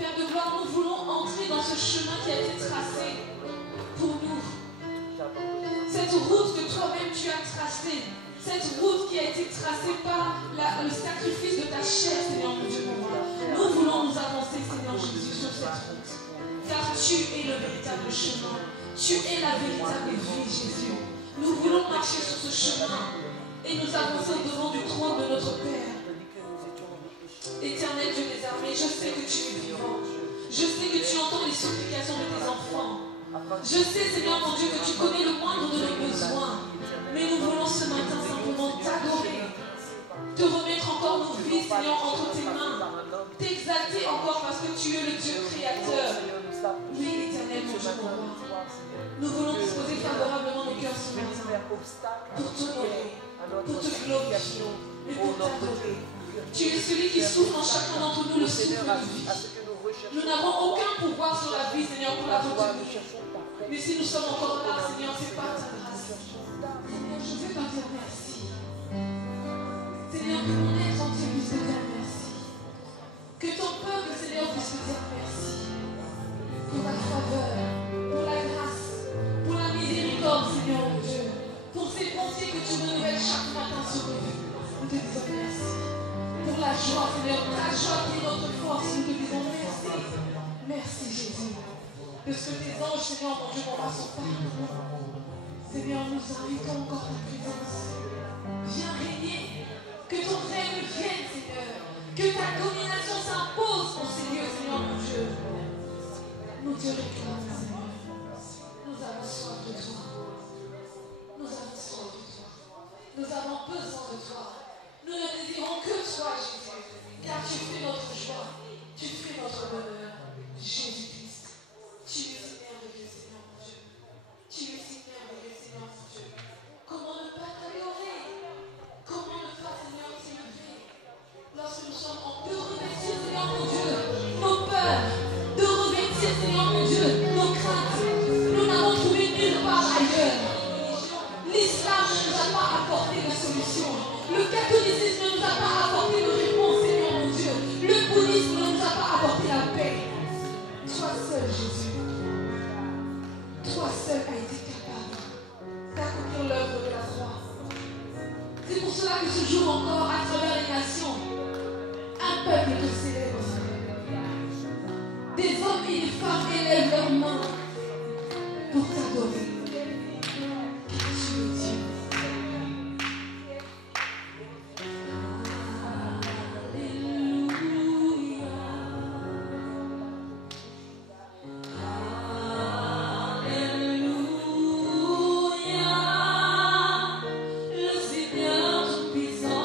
Père de gloire, nous voulons entrer dans ce chemin qui a été tracé pour nous. Cette route que toi-même tu as tracée, cette route qui a été tracée par le sacrifice de ta chair, Seigneur mon Dieu, pour moi. Nous voulons nous avancer, Seigneur Jésus, sur cette route. Car tu es le véritable chemin. Tu es la véritable vie, Jésus. Nous voulons marcher sur ce chemin et nous avancer au-devant du trône de notre Père. Éternel Dieu des armées, je sais que tu es vivant. Je sais que tu entends les supplications de tes enfants. Je sais, Seigneur mon Dieu, que tu connais le moindre de nos besoins. Mais nous voulons ce matin simplement t'adorer, te remettre encore nos vies, Seigneur, entre tes mains, t'exalter encore parce que tu es le Dieu créateur. Oui, éternel mon Dieu, mon roi. Nous voulons disposer favorablement nos cœurs ce matin pour t'honorer, pour te glorifier et pour t'adorer. Tu es celui qui souffle en chacun d'entre nous le souffle de vie. Nous n'avons aucun pouvoir sur la vie, Seigneur, pour la retenir. Mais si nous sommes encore là, Seigneur, c'est par ta grâce. Seigneur, je ne vais pas dire merci. Seigneur, que mon être entier puisse te dire merci. Que ton peuple, Seigneur, puisse te dire merci. Pour ta faveur, pour la grâce, pour la miséricorde, Seigneur mon Dieu. Pour ces pensées que tu renouvelles chaque matin sur nous. Nous te disons merci. Pour la joie, Seigneur, ta joie qui est notre force, nous te disons merci. Merci, Jésus. De ce que tes anges, Seigneur, mon Dieu, mon roi, sont parmi nous. Seigneur, nous invitons encore ta présence. Viens régner. Que ton règne vienne, Seigneur. Que ta domination s'impose pour ces lieux, Seigneur, mon Dieu. Nous te réclamons, Seigneur. Nous avons soif de toi. Nous avons soif de toi. Nous avons besoin de toi. Nous ne désirons que toi, Jésus. Car tu fais notre joie. Tu fais notre bonheur. Jésus-Christ. Tu es si merveilleux, Seigneur mon Dieu. Tu es si merveilleux, Seigneur mon Dieu. Comment ne pas t'adorer? Comment ne pas, Seigneur, t'élever? Lorsque nous sommes en de revêtir, Seigneur mon Dieu, nos peurs, de revêtir, Seigneur mon Dieu, nos craintes. Nous n'avons trouvé nulle part ailleurs. L'islam ne nous a pas apporté la solution. Le catholicisme ne nous a pas apporté de réponse, Seigneur mon Dieu. Le bouddhisme ne nous a pas apporté la paix. Toi seul, Jésus. Toi seul as été capable d'accomplir l'œuvre de la croix. C'est pour cela que ce jour encore, à travers les nations, un peuple te célèbre. Des hommes et des femmes élèvent leurs mains pour t'adorer. Car tu es Dieu. Le Seigneur Tout-Puissant.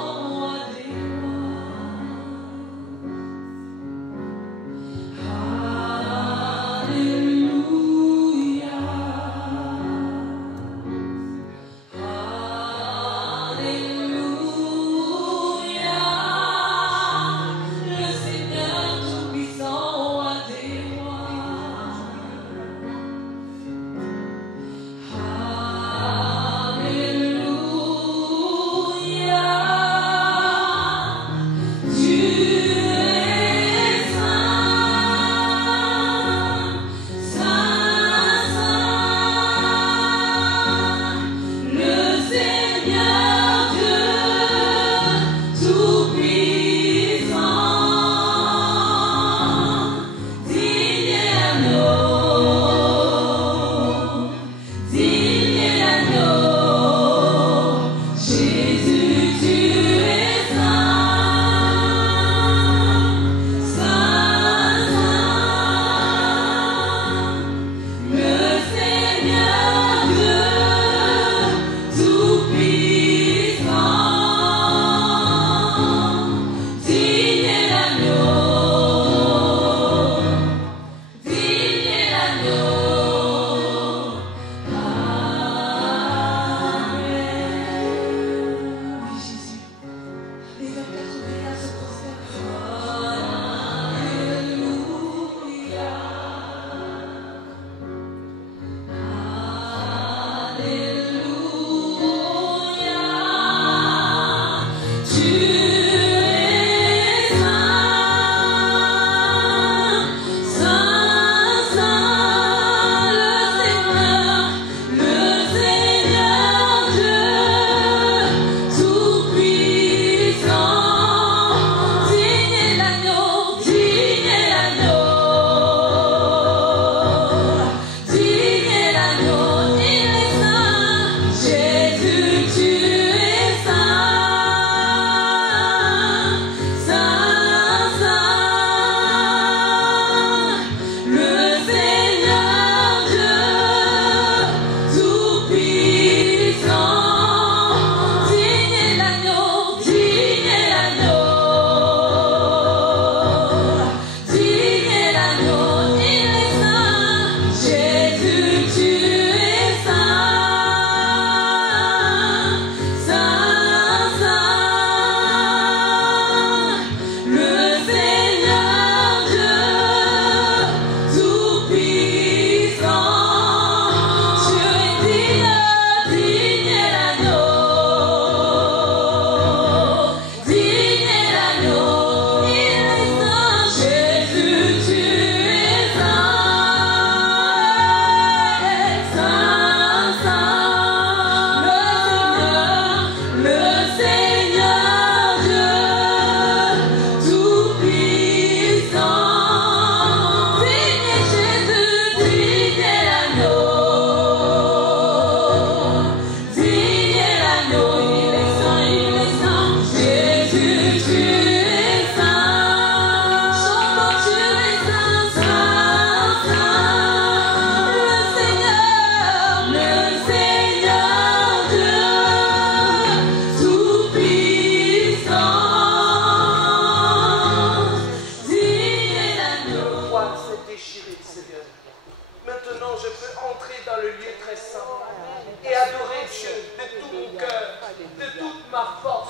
déchiré, Seigneur. Maintenant, je peux entrer dans le lieu très saint et adorer Dieu de tout mon cœur, de toute ma force.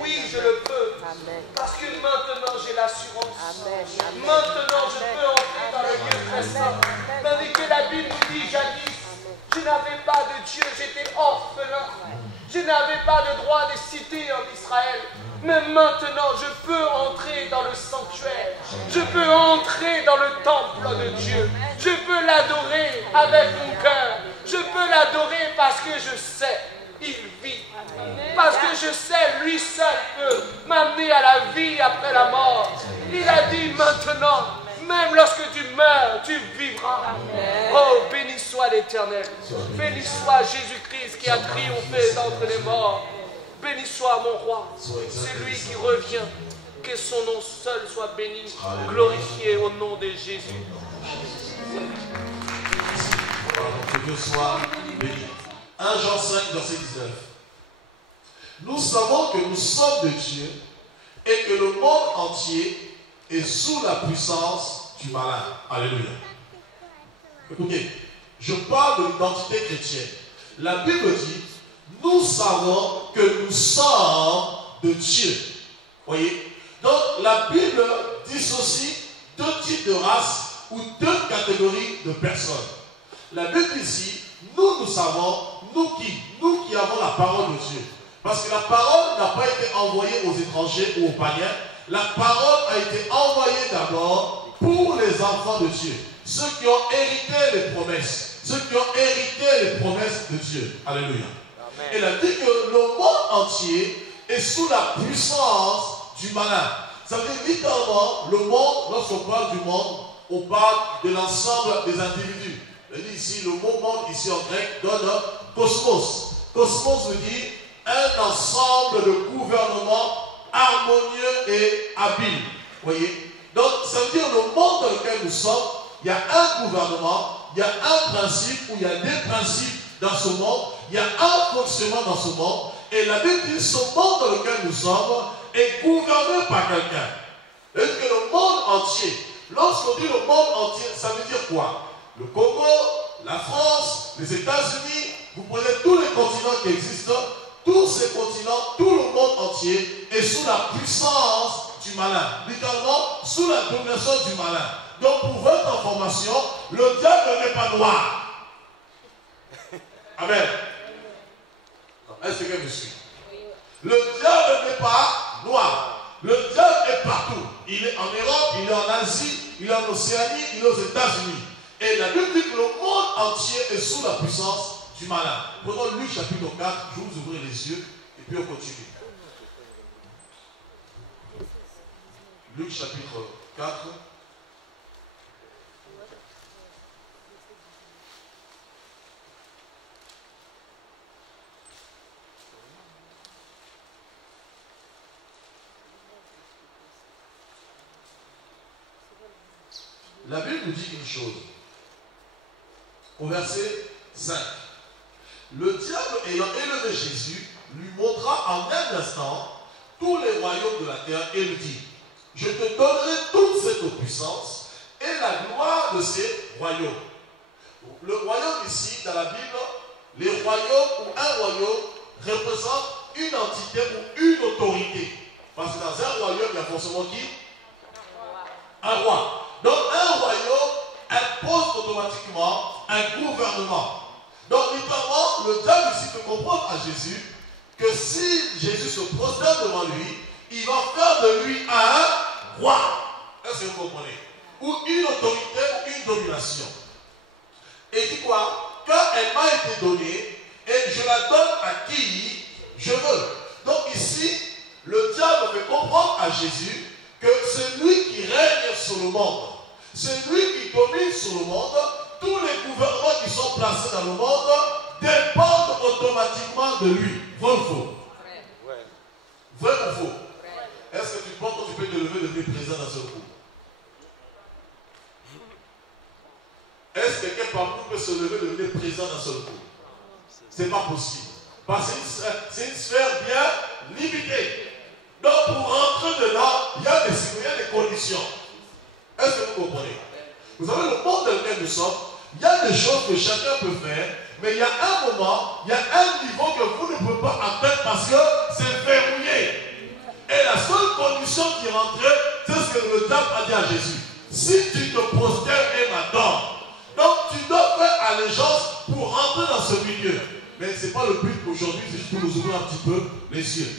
Oui, je le peux. Parce que maintenant, j'ai l'assurance. Maintenant, je peux entrer dans le lieu très saint. Tandis que la Bible nous dit, jadis, je n'avais pas de Dieu, j'étais orphelin. Je n'avais pas de droit de cité en Israël. Mais maintenant, je peux entrer dans le sanctuaire. Je peux entrer dans le temple de Dieu. Je peux l'adorer avec mon cœur. Je peux l'adorer parce que je sais, il vit. Parce que je sais, lui seul peut m'amener à la vie après la mort. Il a dit maintenant, même lorsque tu meurs, tu vivras. Oh, béni soit l'Éternel. Béni soit Jésus-Christ qui a triomphé d'entre les morts. Béni soit mon roi, c'est lui qui revient. Que son nom seul soit béni, glorifié au nom de Jésus. Que Dieu soit béni. 1 Jean 5, verset 19. Nous savons que nous sommes de Dieu et que le monde entier est sous la puissance du malin. Alléluia. Écoutez, je parle de l'identité chrétienne. La Bible dit, nous savons que nous sommes de Dieu. Voyez? Donc la Bible dissocie deux types de races ou deux catégories de personnes. La Bible dit ici, nous savons, nous qui avons la parole de Dieu. Parce que la parole n'a pas été envoyée aux étrangers ou aux païens. La parole a été envoyée d'abord pour les enfants de Dieu. Ceux qui ont hérité les promesses. Ceux qui ont hérité les promesses de Dieu. Alléluia. Elle a dit que le monde entier est sous la puissance du malin. Ça veut dire littéralement, le monde, lorsqu'on parle du monde, on parle de l'ensemble des individus. Elle dit ici, le mot monde ici en grec donne cosmos. Cosmos veut dire un ensemble de gouvernements harmonieux et habiles. Voyez? Donc ça veut dire le monde dans lequel nous sommes, il y a un gouvernement, il y a un principe, ou il y a des principes dans ce monde, il y a un fonctionnement dans ce monde, et la Bible dit ce monde dans lequel nous sommes est gouverné par quelqu'un. C'est-à-dire que le monde entier, lorsqu'on dit le monde entier, ça veut dire quoi? Le Congo, la France, les États-Unis, vous prenez tous les continents qui existent, tous ces continents, tout le monde entier est sous la puissance du malin, littéralement sous la domination du malin. Donc pour votre information, le diable n'est pas noir. Amen. Est-ce que je suis? Le diable n'est pas noir. Le diable est partout. Il est en Europe, il est en Asie, il est en Océanie, il est aux États-Unis. Et la Bible dit que le monde entier est sous la puissance du malin. Prenons Luc chapitre 4, je vais vous ouvrir les yeux et puis on continue. Luc chapitre 4. La Bible nous dit une chose. Au verset 5. Le diable ayant élevé Jésus, lui montra en un instant tous les royaumes de la terre et lui dit, je te donnerai toute cette puissance et la gloire de ces royaumes. Le royaume ici, dans la Bible, les royaumes ou un royaume représente une entité ou une autorité. Parce que dans un royaume, il y a forcément qui? Un roi. Donc un royaume impose automatiquement un gouvernement. Donc littéralement, le diable ici peut comprendre à Jésus que si Jésus se prosterne devant lui, il va faire de lui un roi. Est-ce que vous comprenez? Ou une autorité ou une domination. Et il dit quoi? Quand elle m'a été donnée, et je la donne à qui je veux. Donc ici, le diable fait comprendre à Jésus que c'est lui qui règne sur le monde. C'est lui qui domine sur le monde. Tous les gouvernements qui sont placés dans le monde dépendent automatiquement de lui. Vrai ou faux? Vrai ou faux? Est-ce que tu penses que tu peux te lever de devenir président d'un seul coup? Est-ce que quelqu'un parmi nous peut se lever de devenir président d'un seul coup? C'est pas possible. Parce que c'est une sphère bien limitée. Donc pour rentrer dedans, il y a des conditions. Est-ce que vous comprenez? Vous savez, le monde dans lequel nous sommes, il y a des choses que chacun peut faire, mais il y a un moment, il y a un niveau que vous ne pouvez pas atteindre parce que c'est verrouillé. Et la seule condition qui rentrait, c'est ce que le diable a dit à Jésus. Si tu te prosternes et m'adores, donc tu dois faire allégeance pour rentrer dans ce milieu. Mais ce n'est pas le but aujourd'hui, c'est juste pour nous ouvrir un petit peu les yeux.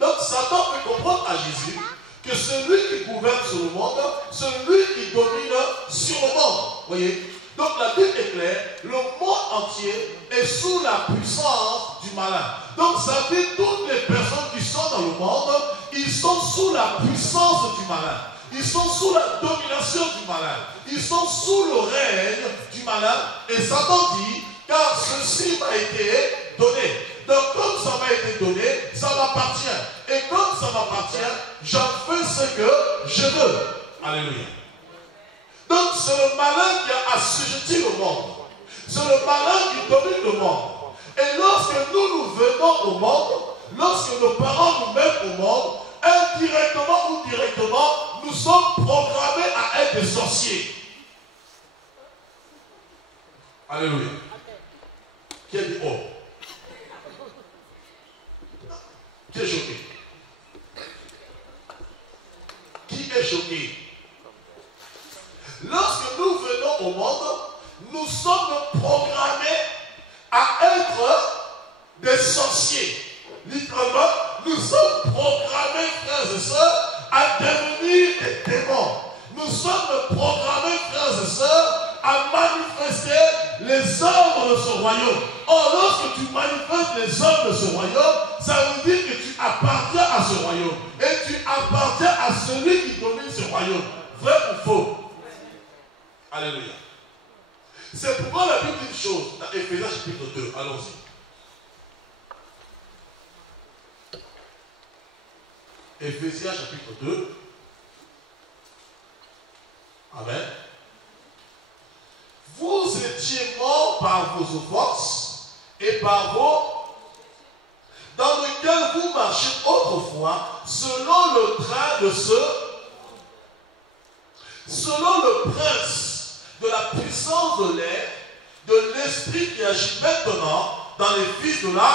Donc Satan fait comprendre à Jésus que celui qui gouverne sur le monde, celui qui domine sur le monde. Voyez? Donc la Bible est claire, le monde entier est sous la puissance du malin. Donc ça veut dire toutes les personnes qui sont dans le monde, ils sont sous la puissance du malin. Ils sont sous la domination du malin. Ils sont sous le règne du malin. Et Satan dit, car ceci m'a été donné. Donc comme ça m'a été donné, ça m'appartient. Et comme ça m'appartient, j'en fais ce que je veux. Alléluia. Donc c'est le malin qui a assujetti le monde. C'est le malin qui domine le monde. Et lorsque nous venons au monde, lorsque nos parents nous mettent au monde, indirectement ou directement, nous sommes programmés à être des sorciers. Alléluia. Qui a dit oh? Qui est choqué? Qui est choqué? Lorsque nous venons au monde, nous sommes programmés à être des sorciers. Littéralement, nous sommes programmés, frères et sœurs, à devenir des démons. Nous sommes programmés, frères et sœurs, à manifester les œuvres de ce royaume. Or, lorsque tu manifestes les œuvres de ce royaume, ça veut dire que tu appartiens à ce royaume. Et tu appartiens à celui qui domine ce royaume. Vrai ou faux? Alléluia. C'est pourquoi la Bible dit une chose dans Éphésiens chapitre 2. Allons-y. Éphésiens chapitre 2. Amen. Vous étiez morts par vos offenses et par vos... dans lequel vous marchiez autrefois selon le train de selon le prince de la puissance de l'air, de l'esprit qui agit maintenant dans les fils de la...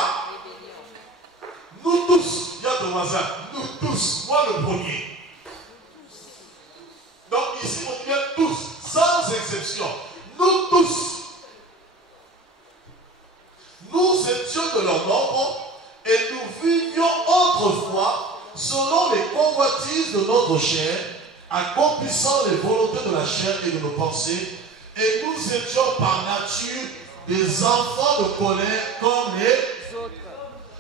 Nous tous, il y a ton voisin, nous tous, moi le premier. Donc ici on vient tous, sans exception. Nous tous, nous étions de leur nombre et nous vivions autrefois selon les convoitises de notre chair, accomplissant les volontés de la chair et de nos pensées, et nous étions par nature des enfants de colère comme les autres.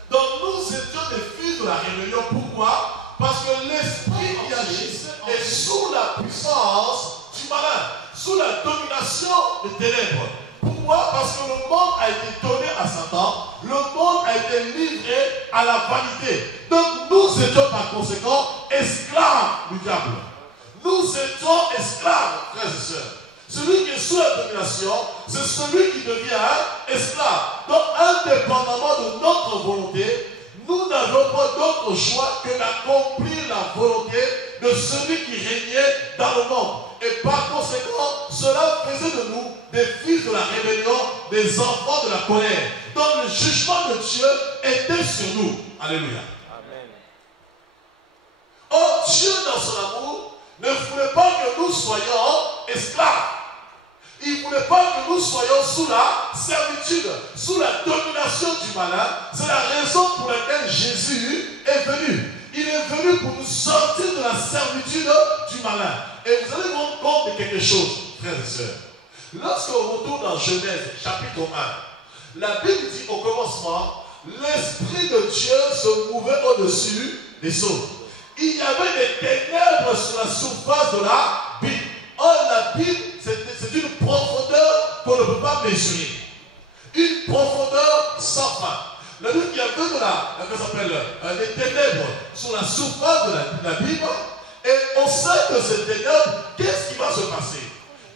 Donc nous étions des fils de la rébellion. Pourquoi? Parce que l'esprit qui agissait est sous la puissance du malin, sous la domination des ténèbres. Pourquoi? Parce que le monde a été donné à Satan, le monde a été livré à la vanité. Donc nous étions par conséquent esclaves du diable. Nous étions esclaves, frères et sœurs. Celui qui est sous la domination, c'est celui qui devient esclave. Donc indépendamment de notre volonté, nous n'avons pas d'autre choix que d'accomplir la volonté de celui qui régnait dans le monde. Et par conséquent, cela faisait de nous des fils de la rébellion, des enfants de la colère. Donc le jugement de Dieu était sur nous. Alléluia. Amen. Or, Dieu dans son amour ne voulait pas que nous soyons esclaves. Il ne voulait pas que nous soyons sous la servitude, sous la domination du malin. C'est la raison pour laquelle Jésus est venu. Il est venu pour nous sortir de la servitude du malin. Et vous allez vous rendre compte de quelque chose, frères et sœurs. Lorsqu'on retourne dans Genèse, chapitre 1, la Bible dit au commencement, l'Esprit de Dieu se mouvait au-dessus des eaux. Il y avait des ténèbres sur la surface de la Bible. Or, la Bible, c'est une profondeur qu'on ne peut pas mesurer. Une profondeur sans fin. La Bible qui a fait des ténèbres sur la surface de la Bible. Et on sait que ces ténèbres, qu'est-ce qui va se passer?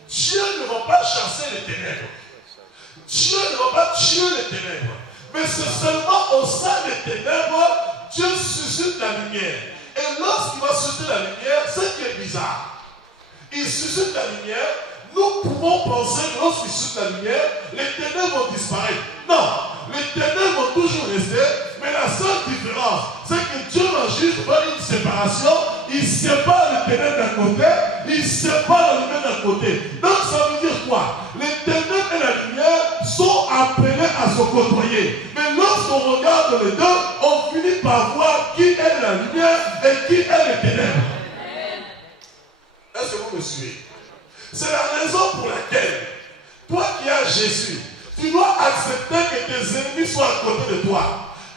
Dieu ne va pas chasser les ténèbres. Dieu ne va pas tuer les ténèbres. Mais c'est seulement au sein des ténèbres, Dieu suscite la lumière. Et lorsqu'il va susciter la lumière, c'est ce qui est bizarre. il suscite la lumière, nous pouvons penser que lorsqu'il suscite la lumière, les ténèbres vont disparaître. Non, les ténèbres vont toujours rester, mais la seule différence, c'est que Dieu va juste faire une séparation. Il sépare les ténèbres d'un côté, il sépare la lumière d'un côté. Donc ça veut dire quoi? Les ténèbres et la lumière sont appelés à se côtoyer. Mais lorsqu'on regarde les deux, on finit par voir qui est la lumière et qui est les ténèbres. Est-ce que vous me suivez? C'est la raison pour laquelle, toi qui as Jésus, tu dois accepter que tes ennemis soient à côté de toi.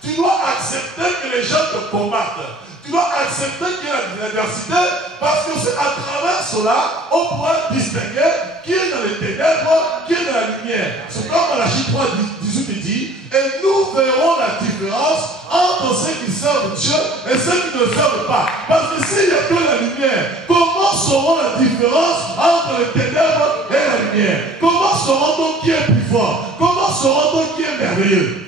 Tu dois accepter que les gens te combattent. Tu dois accepter qu'il y a l'adversité, parce que c'est à travers cela, on pourra distinguer qui est dans les ténèbres, qui est dans la lumière. C'est comme Malachie 3, 18 dit, et nous verrons la différence entre ceux qui servent Dieu et ceux qui ne le servent pas. Parce que s'il n'y a que la lumière, comment saurons la différence entre les ténèbres et la lumière? Comment saurons-nous qui est plus fort? Comment saurons-nous qui est merveilleux?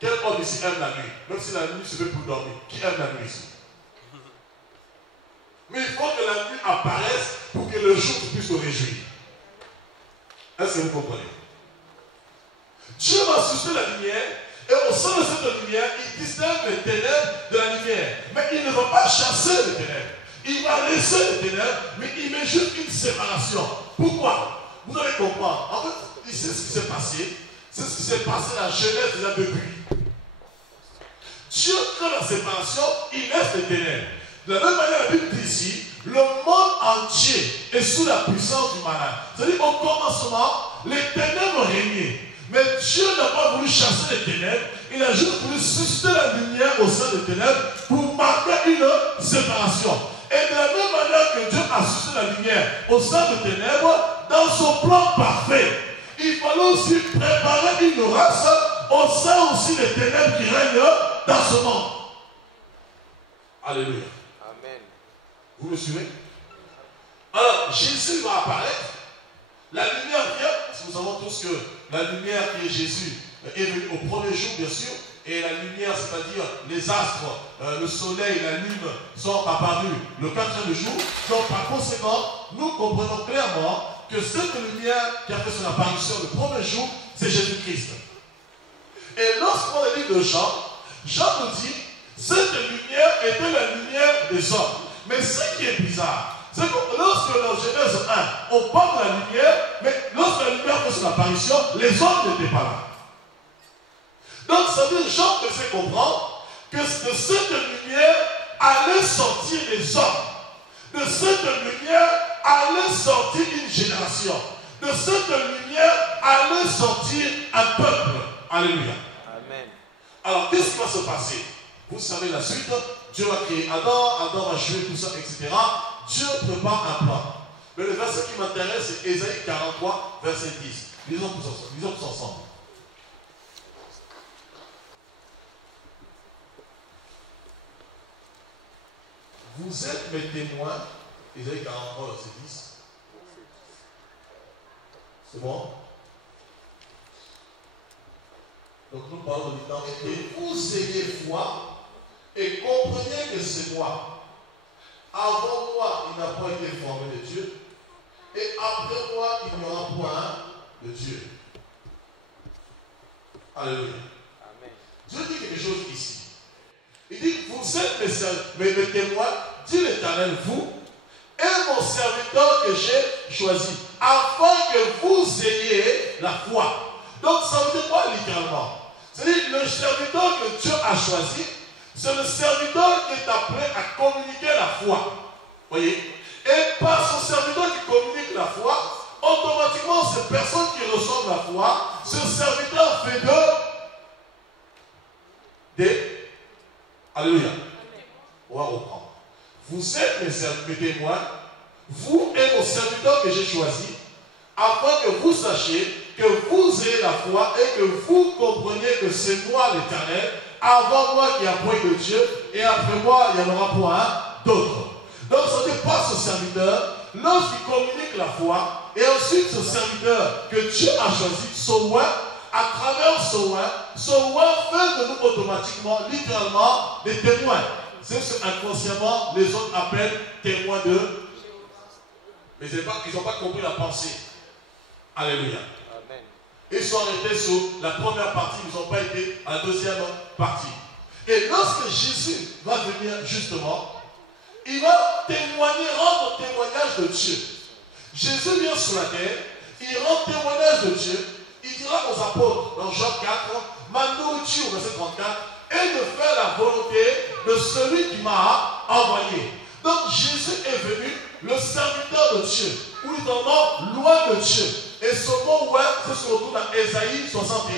Quel homme ici aime la nuit? Même si la nuit se fait pour dormir. Qui aime la nuit ici? Mais il faut que la nuit apparaisse pour que le jour puisse se réjouir. Est-ce que vous comprenez? Dieu va susciter la lumière et au sein de cette lumière, il distingue les ténèbres de la lumière. Mais il ne va pas chasser les ténèbres. Il va laisser les ténèbres, mais il met juste une séparation. Pourquoi? Vous allez comprendre. En fait, ici, ce qui s'est passé, c'est ce qui s'est passé dans la Genèse déjà depuis. Dieu crée la séparation, il laisse les ténèbres. De la même manière, la Bible dit ici, le monde entier est sous la puissance du malin. C'est-à-dire qu'au commencement, les ténèbres régnaient. Mais Dieu n'a pas voulu chasser les ténèbres, il a juste voulu susciter la lumière au sein des ténèbres pour marquer une séparation. Et de la même manière que Dieu a suscité la lumière au sein des ténèbres, dans son plan parfait, il fallait aussi préparer une race au sein aussi des ténèbres qui règnent dans ce monde. Alléluia. Amen. Vous me suivez? Alors, Jésus va apparaître. La lumière vient. Nous savons tous que la lumière qui est Jésus est venue au premier jour, bien sûr. Et la lumière, c'est-à-dire les astres, le soleil, la lune, sont apparus le 4e jour. Donc, par conséquent, nous comprenons clairement que cette lumière qui a fait son apparition le premier jour, c'est Jésus-Christ. Et lorsqu'on lit de Jean, Jean nous dit, cette lumière était la lumière des hommes. Mais ce qui est bizarre, c'est que lorsque dans Genèse 1, on parle de la lumière, mais lorsque la lumière fait son apparition, les hommes n'étaient pas là. Donc ça veut dire, Jean faisait comprendre que de cette lumière allait sortir les hommes. De cette lumière allait sortir une génération. De cette lumière allait sortir un peuple. Alléluia. Amen. Alors, qu'est-ce qui va se passer? Vous savez la suite. Dieu va créer Adam, Adam va jouer tout ça, etc. Dieu prépare un plan. Mais le verset qui m'intéresse, c'est Ésaïe 43, verset 10. Lisons tous ensemble. Vous êtes mes témoins. Ésaïe 43, verset 10. C'est bon? Donc nous parlons de l'identité. Vous ayez foi et comprenez que c'est moi. Avant moi, il n'a pas été formé de Dieu. Et après moi, il n'y aura point de Dieu. Alléluia. Amen. Dieu dit quelque chose ici. Il dit, vous êtes mes témoins, dit l'Éternel, vous, et mon serviteur que j'ai choisi, afin que vous ayez la foi. Donc ça veut dire quoi littéralement? C'est-à-dire le serviteur que Dieu a choisi, c'est le serviteur qui est appelé à communiquer la foi. Voyez? Et par son serviteur qui communique la foi, automatiquement, ces personnes qui reçoivent la foi, ce serviteur fait Alléluia. On va reprendre. Vous êtes mes témoins, vous et mon serviteur que j'ai choisi, afin que vous sachiez que vous ayez la foi et que vous compreniez que c'est moi l'Éternel, avant moi qui a point de Dieu, et après moi il n'y en aura point d'autre. Donc ce n'est pas ce serviteur, lorsqu'il communique la foi, et ensuite ce serviteur que Dieu a choisi, son oint, à travers son oint fait de nous automatiquement, littéralement, des témoins. C'est ce qu'inconsciemment les autres appellent témoins de Mais ils n'ont pas compris la pensée. Alléluia. Amen. Ils sont arrêtés sur la première partie, ils n'ont pas été à la deuxième partie. Et lorsque Jésus va venir justement, il va témoigner, rendre témoignage de Dieu. Jésus vient sur la terre, il rend témoignage de Dieu. Il dira aux apôtres dans Jean 4, ma nourriture, verset 34, est de faire la volonté de celui qui m'a envoyé. Donc Jésus est venu, le serviteur de Dieu, ou littéralement loin de Dieu. Et son mot ouais, c'est ce qu'on retrouve dans Ésaïe 61.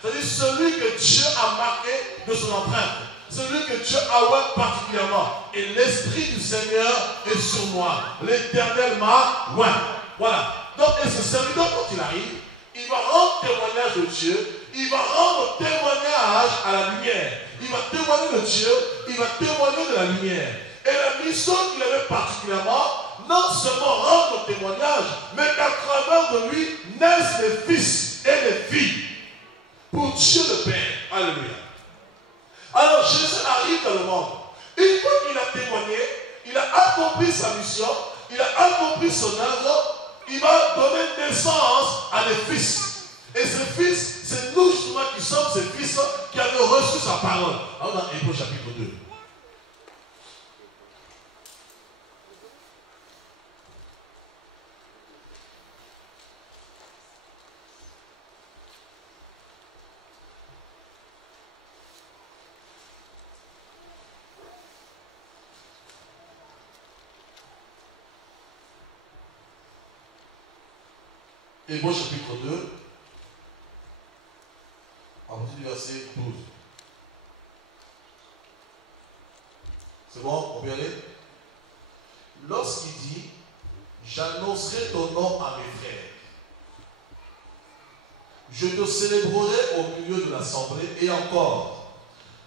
C'est-à-dire celui que Dieu a marqué de son empreinte. Celui que Dieu a oint particulièrement. Et l'Esprit du Seigneur est sur moi. L'Éternel m'a oint. Voilà. Donc, et ce serviteur, quand il arrive, il va rendre témoignage de Dieu. Il va rendre témoignage à la lumière. Il va témoigner de Dieu. Il va témoigner de la lumière. Et la mission qu'il avait particulièrement, non seulement rendre témoignage, mais qu'à travers de lui naissent des fils et des filles. Pour Dieu le Père. Alléluia. Alors Jésus arrive dans le monde. Une fois qu'il a témoigné, il a accompli sa mission, il a accompli son œuvre, il va donner naissance à des fils. Et ces fils, c'est nous justement qui sommes ces fils qui avaient reçu sa parole. Alors dans Hébreux chapitre 2. Hébreux chapitre 2, à partir du verset 12. C'est bon, on peut y aller? Lorsqu'il dit, j'annoncerai ton nom à mes frères, je te célébrerai au milieu de l'assemblée, et encore,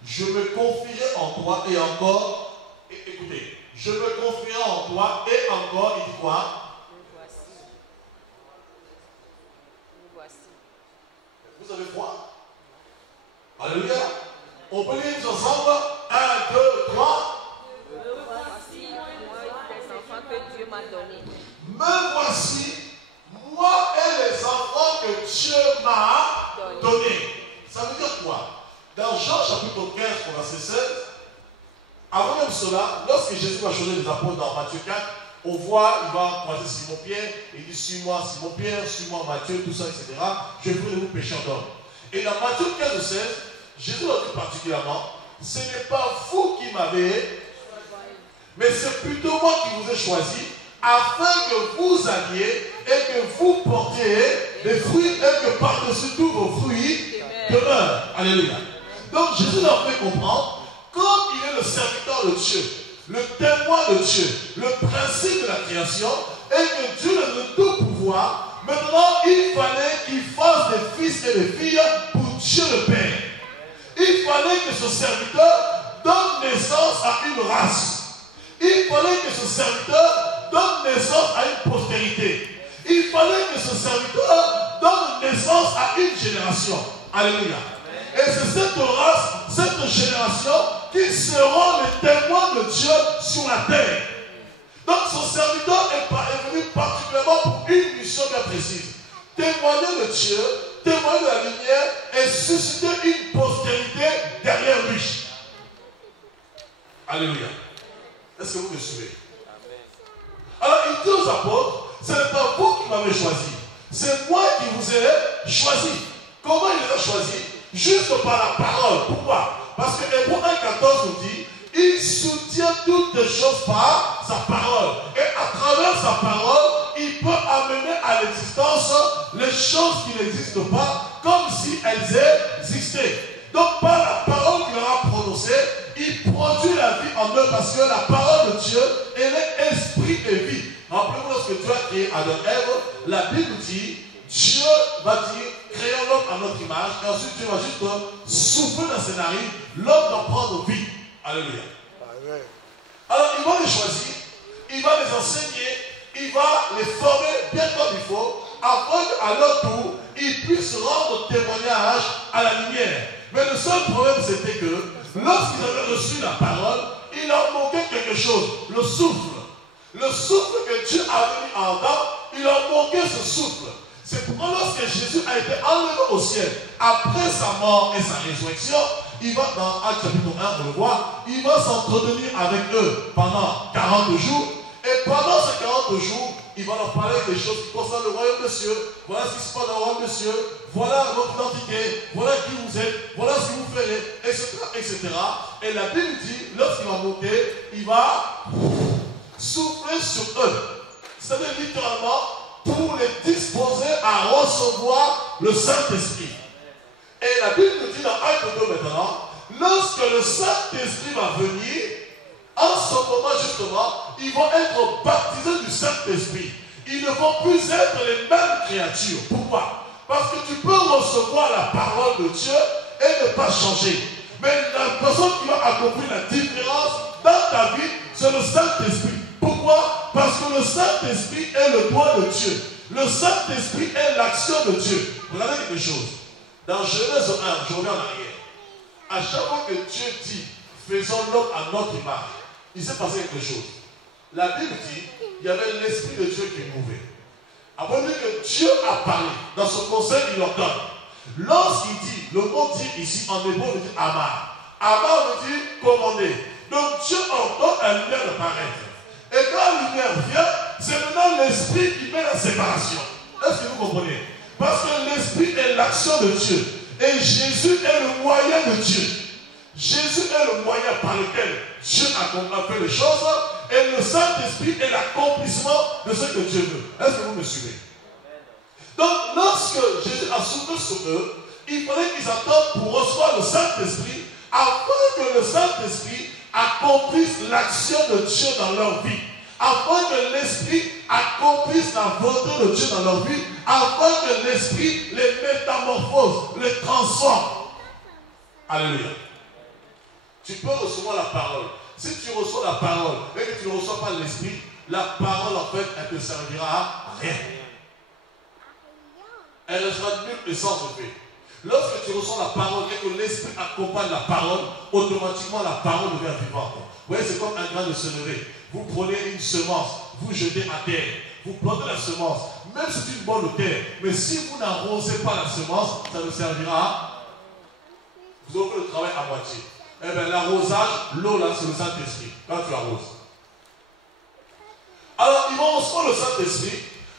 je me confierai en toi, et encore, écoutez, je me confierai en toi, et encore, il dit quoi? Vous avez froid? Alléluia. On peut lire ensemble. 1, 2, 3. Me voici, moi, les enfants que Dieu m'a donnés. Me voici, moi et les enfants que Dieu m'a donnés. Ça veut dire quoi? Dans Jean chapitre 15, verset 16, avant même cela, lorsque Jésus va choisir les apôtres dans Matthieu 4, on voit, il va croiser Simon-Pierre, il dit, suis-moi Simon-Pierre, suis-moi Matthieu, tout ça, etc. Je ferai de vous pécheurs d'hommes. Et dans Matthieu 15, 16, Jésus leur dit particulièrement, ce n'est pas vous qui m'avez, mais c'est plutôt moi qui vous ai choisi, afin que vous alliez et que vous portiez des fruits et que par-dessus tous vos fruits demeurent. Alléluia. Donc Jésus leur fait comprendre, comme il est le serviteur de Dieu, le témoin de Dieu, le principe de la création, et que Dieu est de tout pouvoir, maintenant il fallait qu'il fasse des fils et des filles pour Dieu le Père. Il fallait que ce serviteur donne naissance à une race. Il fallait que ce serviteur donne naissance à une postérité. Il fallait que ce serviteur donne naissance à une génération. Alléluia. Et c'est cette race, cette génération qui seront les témoins de Dieu sur la terre. Donc son serviteur est venu particulièrement pour une mission bien précise. Témoigner de Dieu, témoigner de la lumière et susciter une postérité derrière lui. Alléluia. Est-ce que vous me suivez? Alors il dit aux apôtres, ce n'est pas vous qui m'avez choisi, c'est moi qui vous ai choisi. Comment il les a choisis? Juste par la parole. Pourquoi? Parce que Hébreux 1,14 nous dit, il soutient toutes les choses par sa parole. Et à travers sa parole, il peut amener à l'existence les choses qui n'existent pas, comme si elles existaient. Donc par la parole qu'il aura prononcée, il produit la vie en eux, parce que la parole de Dieu, elle est esprit et vie. Rappelez-vous, lorsque Dieu a créé Adam et Ève, la Bible dit, Dieu va dire, créons l'homme à notre image, et ensuite Dieu va juste souffler dans ses narines, l'homme doit prendre vie. Alléluia. Amen. Alors il va les choisir, il va les enseigner, il va les former bien comme il faut, afin qu'à leur tour, ils puissent rendre témoignage à la lumière. Mais le seul problème, c'était que lorsqu'ils avaient reçu la parole, il leur manquait quelque chose, le souffle. Le souffle que Dieu a mis en Adam, il a manqué ce souffle. C'est pourquoi lorsque Jésus a été enlevé au ciel, après sa mort et sa résurrection, il va dans Actes chapitre 1, on le voit, il va s'entretenir avec eux pendant 40 jours. Et pendant ces 40 jours, il va leur parler des choses qui concernent le royaume de cieux. Voilà ce qui se passe dans le royaume de cieux. Voilà votre identité. Voilà qui vous êtes. Voilà ce que vous ferez, etc., etc. Et la Bible dit, lorsqu'il va monter, il va souffler sur eux. C'est-à-dire littéralement pour les disposer à recevoir le Saint-Esprit. Et la Bible nous dit dans Acte 2 maintenant, lorsque le Saint-Esprit va venir, en ce moment justement, ils vont être baptisés du Saint-Esprit. Ils ne vont plus être les mêmes créatures. Pourquoi? Parce que tu peux recevoir la parole de Dieu et ne pas changer. Mais la personne qui va accomplir la différence dans ta vie, c'est le Saint-Esprit. Pourquoi? Parce que le Saint-Esprit est le doigt de Dieu. Le Saint-Esprit est l'action de Dieu. Regardez quelque chose. Dans Genèse 1, je reviens en arrière. À chaque fois que Dieu dit, faisons l'homme à notre image, il s'est passé quelque chose. La Bible dit, il y avait l'Esprit de Dieu qui mouvait. Après que Dieu a parlé, dans son conseil, il ordonne. Lorsqu'il dit, le mot dit ici, en hébreu, il dit Amar. Amar veut dire commander. Donc Dieu ordonne à la lumière de paraître. Et quand la lumière vient, c'est maintenant l'Esprit qui met la séparation. Est-ce que vous comprenez? Parce que l'Esprit est l'action de Dieu. Et Jésus est le moyen de Dieu. Jésus est le moyen par lequel Dieu a fait les choses. Et le Saint-Esprit est l'accomplissement de ce que Dieu veut. Est-ce que vous me suivez? Donc, lorsque Jésus a soufflé sur eux, il fallait qu'ils attendent pour recevoir le Saint-Esprit afin que le Saint-Esprit accomplisse l'action de Dieu dans leur vie. Afin que l'Esprit accomplisse la volonté de Dieu dans leur vie. Afin que l'Esprit les métamorphose, les transforme. Alléluia. Tu peux recevoir la parole. Si tu reçois la parole et que tu ne reçois pas l'Esprit, la parole en fait, elle ne te servira à rien. Elle restera nulle et sans effet. Lorsque tu reçois la parole et que l'Esprit accompagne la parole, automatiquement la parole devient vivante. Vous voyez, c'est comme un grain de semevé. Vous prenez une semence, vous jetez à terre, vous plantez la semence, même si c'est une bonne terre, mais si vous n'arrosez pas la semence, ça ne servira à... Vous aurez fait le travail à moitié. Eh bien, l'arrosage, l'eau là, c'est le Saint-Esprit, quand tu arroses. Alors, ils vont recevoir le Saint-Esprit.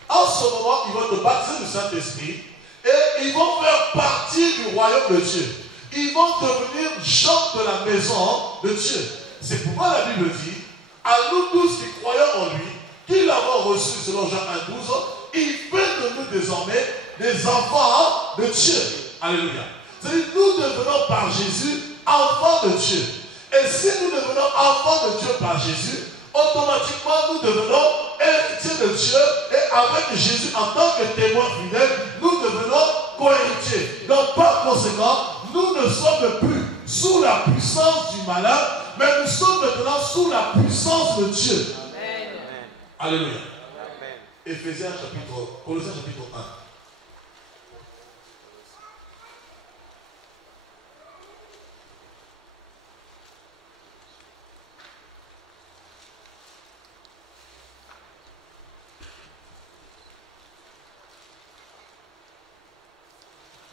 En ce moment, ils vont te baptiser du Saint-Esprit et ils vont faire partie du royaume de Dieu. Ils vont devenir gens de la maison de Dieu. C'est pourquoi la Bible dit, à nous tous qui croyons en lui, qui l'avons reçu selon Jean 1,12, il fait de nous désormais des enfants de Dieu. Alléluia. C'est-à-dire, nous devenons par Jésus enfants de Dieu. Et si nous devenons enfants de Dieu par Jésus, automatiquement nous devenons héritiers de Dieu et avec Jésus en tant que témoin fidèle, nous devenons co-héritiers. Donc par conséquent, nous ne sommes plus sous la puissance du malin, mais nous sommes maintenant sous la puissance de Dieu. Amen. Alléluia. Amen. Éphésiens Colossiens chapitre 1.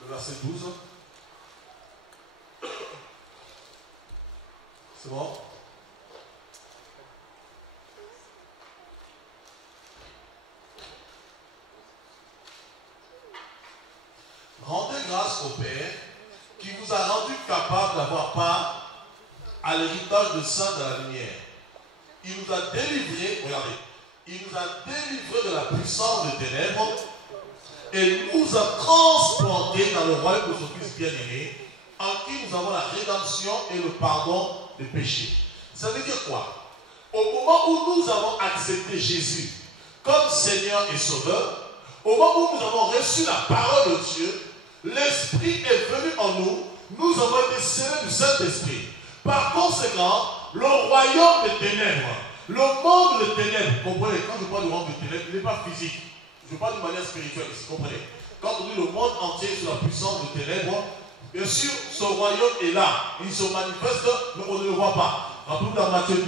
Verset 12. C'est bon? Rendez grâce au Père qui vous a rendu capable d'avoir part à l'héritage de saints de la lumière. Il nous a délivrés, regardez, il nous a délivrés de la puissance des ténèbres et nous a transportés dans le royaume de son Fils bien-aimé, en qui nous avons la rédemption et le pardon des péchés. Ça veut dire quoi? Au moment où nous avons accepté Jésus comme Seigneur et Sauveur, au moment où nous avons reçu la parole de Dieu, l'Esprit est venu en nous, nous avons été scellés du Saint-Esprit. Par conséquent, le royaume des ténèbres, le monde des ténèbres, comprenez, quand je parle du royaume des ténèbres, il n'est pas physique. Je parle de manière spirituelle, vous comprenez? Quand on dit le monde entier sous la puissance des ténèbres, bien sûr, ce royaume est là. Il se manifeste, mais on ne le voit pas. Rappelez-vous dans Matthieu 12,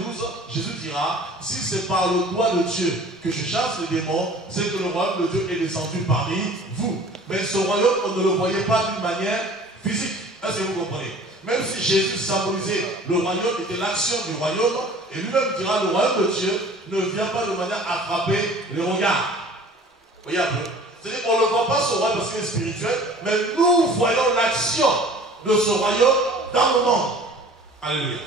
Jésus dira, si c'est par le doigt de Dieu que je chasse les démons, c'est que le royaume de Dieu est descendu parmi vous. Mais ce royaume, on ne le voyait pas d'une manière physique. Est-ce que vous comprenez? Même si Jésus symbolisait le royaume, était l'action du royaume, et lui-même dira, le royaume de Dieu ne vient pas de manière à frapper les regards. Voyez un peu. C'est-à-dire qu'on ne voit pas ce royaume parce qu'il est spirituel, mais nous voyons l'action de ce royaume dans le monde. Alléluia.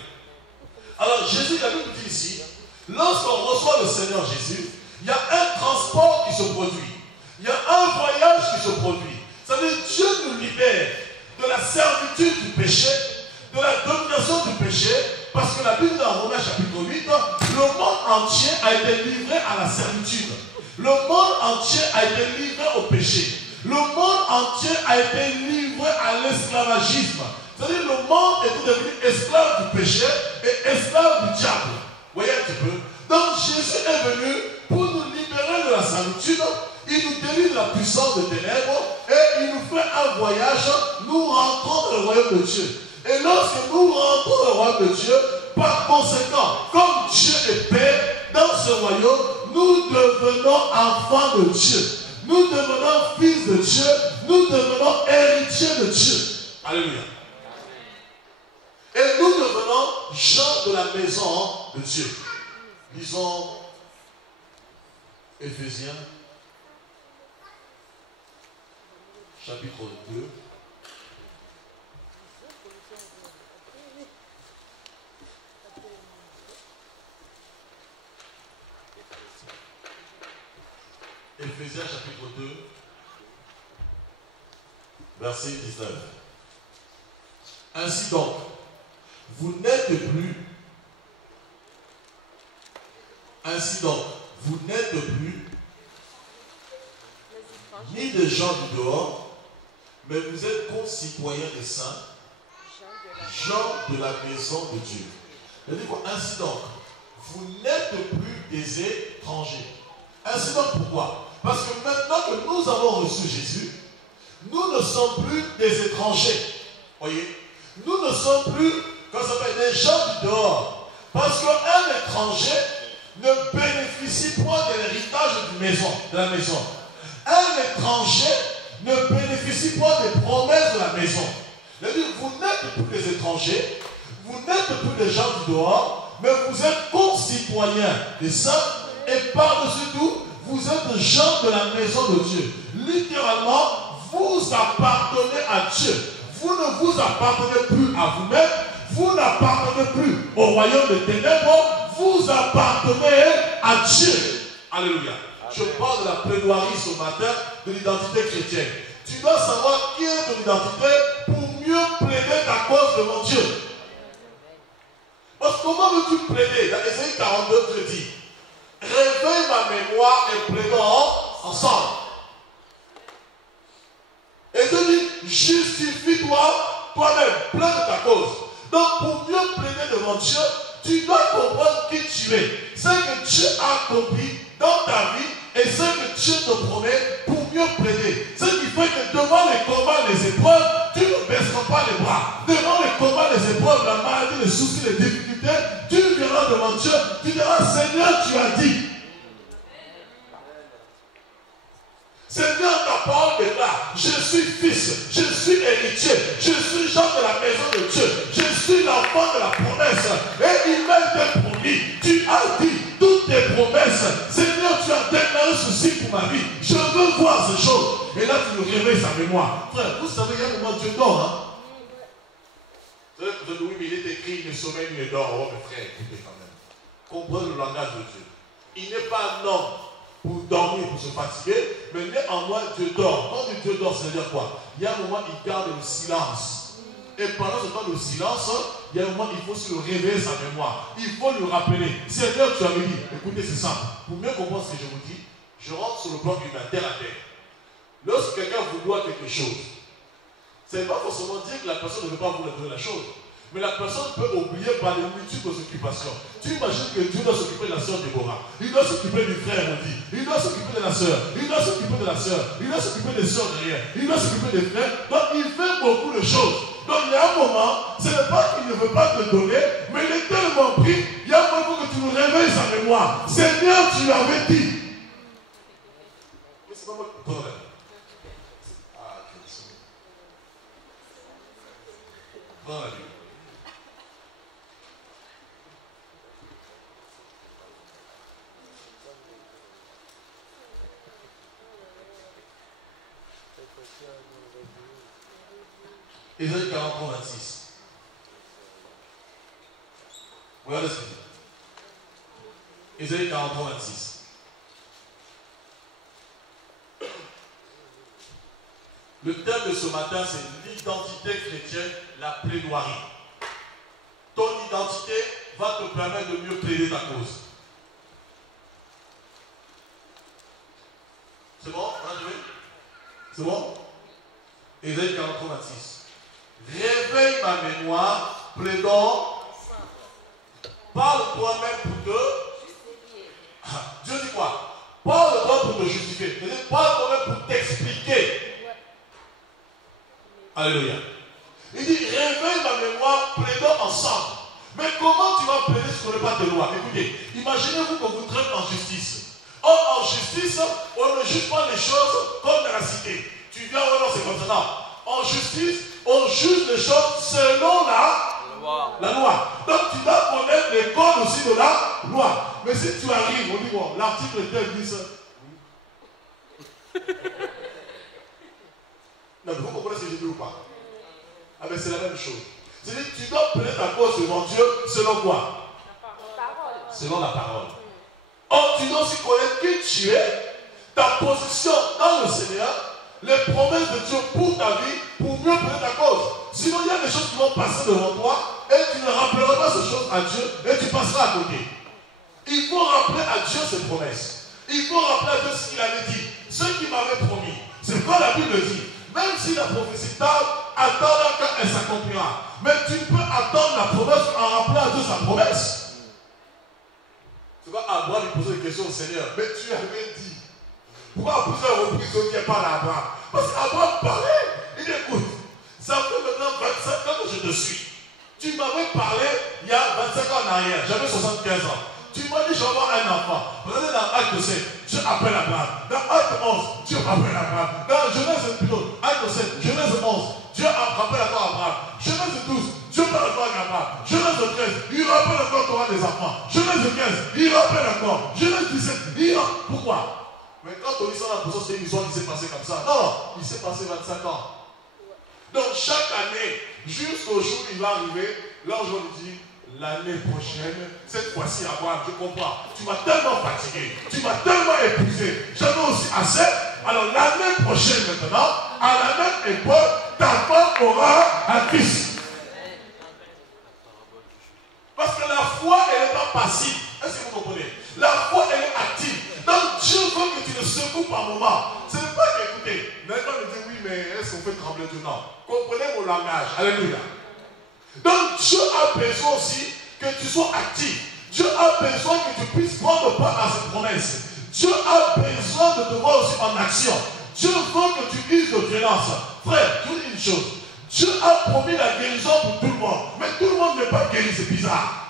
Alors Jésus, la Bible dit ici, lorsqu'on reçoit le Seigneur Jésus, il y a un transport qui se produit. Il y a un voyage qui se produit. C'est-à-dire Dieu nous libère de la servitude du péché, de la domination du péché, parce que la Bible dans Romains chapitre 8, le monde entier a été livré à la servitude. Le monde entier a été livré au péché. Le monde entier a été livré à l'esclavagisme. C'est-à-dire que le monde était devenu esclave du péché et esclave du diable. Vous voyez un petit peu? Donc Jésus est venu pour nous libérer de la servitude. Il nous délivre de la puissance des ténèbres et il nous fait un voyage. Nous rentrons dans le royaume de Dieu. Et lorsque nous rentrons dans le royaume de Dieu, par conséquent, comme Dieu est Père, dans ce royaume, nous devenons enfants de Dieu. Nous devenons fils de Dieu. Nous devenons héritiers de Dieu. Alléluia. Et nous devenons gens de la maison de Dieu. Lisons Éphésiens, chapitre 2. Éphésiens chapitre 2, verset 19. Ainsi donc, vous n'êtes plus ni des gens du dehors, mais vous êtes concitoyens des saints, gens de la maison de Dieu. Ainsi donc, vous n'êtes plus des étrangers. Ainsi donc, pourquoi? Parce que maintenant que nous avons reçu Jésus, nous ne sommes plus des étrangers. Voyez? Nous ne sommes plus, comme ça s'appelle, des gens du dehors. Parce qu'un étranger ne bénéficie point de l'héritage de la maison. Un étranger ne bénéficie pas des promesses de la maison. C'est-à-dire, vous n'êtes plus des étrangers, vous n'êtes plus des gens du dehors, mais vous êtes concitoyens des saints, et par-dessus tout, vous êtes gens de la maison de Dieu. Littéralement, vous appartenez à Dieu. Vous ne vous appartenez plus à vous-même, vous n'appartenez plus au royaume des ténèbres, vous appartenez à Dieu. Alléluia. Je parle de la plaidoirie ce matin de l'identité chrétienne. Tu dois savoir qui est ton identité pour mieux plaider ta cause devant Dieu. Parce que comment veux-tu plaider? Dans Ésaïe 42, je dis, réveille ma mémoire et plaidons ensemble. Et je dis, justifie-toi toi-même, plaide ta cause. Donc pour mieux plaider devant Dieu, tu dois comprendre qui tu es. Ce que Dieu a accompli dans ta vie et ce que Dieu te promet pour mieux plaider. Ce qui fait que devant les combats, les épreuves, tu ne baisseras pas les bras. Devant les combats, les épreuves, la maladie, les soucis, les difficultés, tu viendras devant Dieu, tu diras, Seigneur, tu as dit. Seigneur, ta parole est là. Je suis fils, je suis héritier, je suis gens de la maison de Dieu, je suis l'enfant de la promesse. Et il m'a été promis. Tu as dit toutes tes promesses. Seigneur, tu as déclaré ceci pour ma vie. Je veux voir ces choses. Et là, tu nous réveilles sa mémoire. Frère, vous savez, il y a un moment, Dieu dort. Hein? Vous savez, oui, mais il est écrit, il ne sommeille ni ne dort. Oh, mes frères, écoutez quand même. Comprenez le langage de Dieu. Il n'est pas un homme pour dormir, pour se fatiguer, mais néanmoins Dieu dort. Quand Dieu dort, ça veut dire quoi? Il y a un moment, il garde le silence. Et pendant ce temps de silence, il y a un moment, il faut se réveiller sa mémoire. Il faut lui rappeler. Seigneur, tu avais dit, écoutez, c'est simple. Pour mieux comprendre ce que je vous dis, je rentre sur le plan humain, terre à terre. Lorsque quelqu'un vous doit quelque chose, ce n'est pas forcément dire que la personne ne veut pas vous donner la chose. Mais la personne peut oublier par les multiples occupations. Tu imagines que Dieu doit s'occuper de la sœur Déborah. Il doit s'occuper du frère Rudy. Il doit s'occuper de la sœur. Il doit s'occuper de la sœur. Il doit s'occuper des sœurs derrière. Il doit s'occuper des frères. Donc il fait beaucoup de choses. Donc il y a un moment, ce n'est pas qu'il ne veut pas te donner, mais il est tellement pris, il y a un moment que tu nous réveilles sa mémoire. Seigneur, tu l'avais dit. Mais c'est pas moi qui parle. Ah, quel son. Prends la Bible. Ésaïe 43, 26. Regardez ce qu'il dit. Ésaïe 43, 26. Le thème de ce matin, c'est l'identité chrétienne, la plaidoirie. Ton identité va te permettre de mieux plaider ta cause. C'est bon? C'est bon? Ésaïe 43, 26. Réveille ma mémoire, plaidant. Parle toi-même pour te. Dieu dit quoi? Parle-toi pour te justifier. Parle toi-même pour t'expliquer. Alléluia. Il dit réveille ma mémoire, plaidons ensemble. Mais comment tu vas plaider si tu ne connais pas tes lois? Écoutez, imaginez-vous qu'on vous traite en justice. Or, en justice, on ne juge pas les choses comme dans la cité. Tu viens, ouais, non, c'est comme ça. Non. En justice, on juge les choses selon la loi. Donc tu dois connaître les codes aussi de la loi. Mais si tu arrives, on dit bon, l'article tel dit ça. Non, vous comprenez ce que je dis ou pas? Ah mais c'est la même chose. C'est-à-dire que tu dois plaider ta cause devant Dieu selon quoi? Selon la parole. Or tu dois aussi connaître qui tu es, ta position dans le Seigneur, les promesses de Dieu pour ta vie, pour mieux plaider ta cause. Sinon, il y a des choses qui vont passer devant toi et tu ne rappelleras pas ces choses à Dieu et tu passeras à côté. Il faut rappeler à Dieu ses promesses. Il faut rappeler à Dieu ce qu'il avait dit, ce qu'il m'avait promis. C'est quoi la Bible dit. Même si la prophétie tarde, attends quand elle s'accomplira. Mais tu peux attendre la promesse en rappelant à Dieu sa promesse. Tu vas Abraham lui poser une question au Seigneur. Mais tu avais dit. Pourquoi à plusieurs reprises on ne dit pas à Abraham? Parce qu'Abraham parlait. Il dit écoute, ça fait maintenant 25 ans que je te suis. Tu m'avais parlé il y a 25 ans en arrière. J'avais 75 ans. Tu m'as dit je vais avoir un enfant. Regardez dans Acte 7, Dieu appelle Abraham. Dans Acte 11, Dieu appelle Abraham. Dans Genèse plutôt, Acte 7, Genèse 11, Dieu rappelle encore Abraham. Genèse 12, Dieu parle encore à Abraham. Genèse 13, il rappelle encore que tu auras des enfants. Genèse 15, il rappelle encore. Genèse 17, il rappelle. Pourquoi? Mais quand on lit ça, c'est une histoire qui s'est passée comme ça. Non, il s'est passé 25 ans. Donc chaque année, jusqu'au jour où il va arriver, l'ange lui dit, l'année prochaine, cette fois-ci, Abraham, je comprends. Tu m'as tellement fatigué, tu m'as tellement épuisé. J'en ai aussi assez. Alors l'année prochaine maintenant, à la même époque, ta femme aura un fils. Parce que la foi, elle n'est pas passive. Est-ce que vous comprenez? La foi, elle est active. Donc Dieu veut que tu le secoues par moment. Ce n'est pas qu'écoutez, n'allez pas me dire oui, mais est-ce qu'on fait trembler Dieu? Non. Comprenez mon langage. Alléluia. Donc Dieu a besoin aussi que tu sois actif. Dieu a besoin que tu puisses prendre part à ses promesses. Dieu a besoin de te voir aussi en action. Dieu veut que tu uses de violence. Frère, je vous dis une chose. Dieu a promis la guérison pour tout le monde. Mais tout le monde n'est pas guéri, c'est bizarre.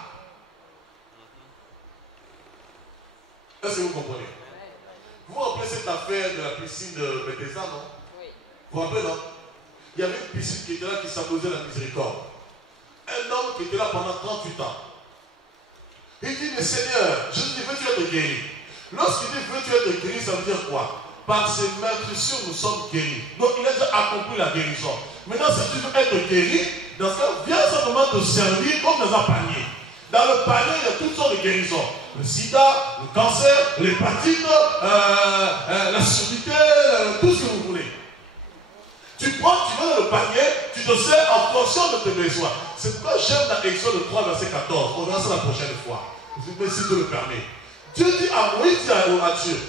Est-ce que vous comprenez? Vous vous rappelez cette affaire de la piscine de Bethesda, non? Oui. Vous vous rappelez, non? Il y avait une piscine qui était là qui symbolisait la miséricorde. Un homme qui était là pendant 38 ans. Il dit, mais Seigneur, je te dis, veux-tu être guéri? Lorsqu'il dit, veux-tu être guéri, ça veut dire quoi? Par ses meurtrissures, nous sommes guéris. Donc, il a déjà accompli la guérison. Maintenant, si tu veux être guéri, dans ce cas, viens simplement te servir comme dans un panier. Dans le panier, il y a toutes sortes de guérisons. Le sida, le cancer, l'hépatite, la surdité, tout ce que vous voulez. Tu prends, tu vas dans le panier, tu te sers en fonction de tes besoins. C'est pourquoi j'aime dans Exode 3, verset 14. On verra ça la prochaine fois. Mais si tu le permets. Dieu dit à Moïse et à Dieu,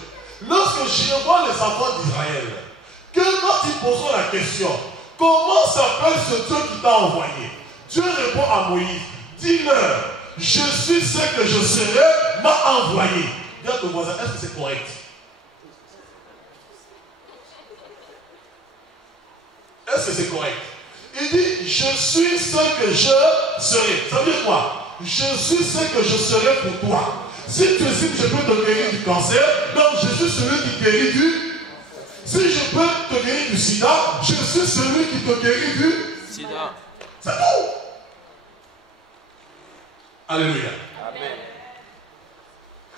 lorsque je vois les enfants d'Israël, que quand ils poseront la question, comment s'appelle ce Dieu qui t'a envoyé? Dieu répond à Moïse, dis-leur, je suis ce que je serai, m'a envoyé. Dis à ton voisin, est-ce que c'est correct? Est-ce que c'est correct? Il dit, je suis ce que je serai. Ça veut dire quoi? Je suis ce que je serai pour toi. Si tu estimes que je peux te guérir du cancer, donc je suis celui qui guérit du... Si je peux te guérir du sida, je suis celui qui te guérit du sida. C'est tout. Alléluia. Amen.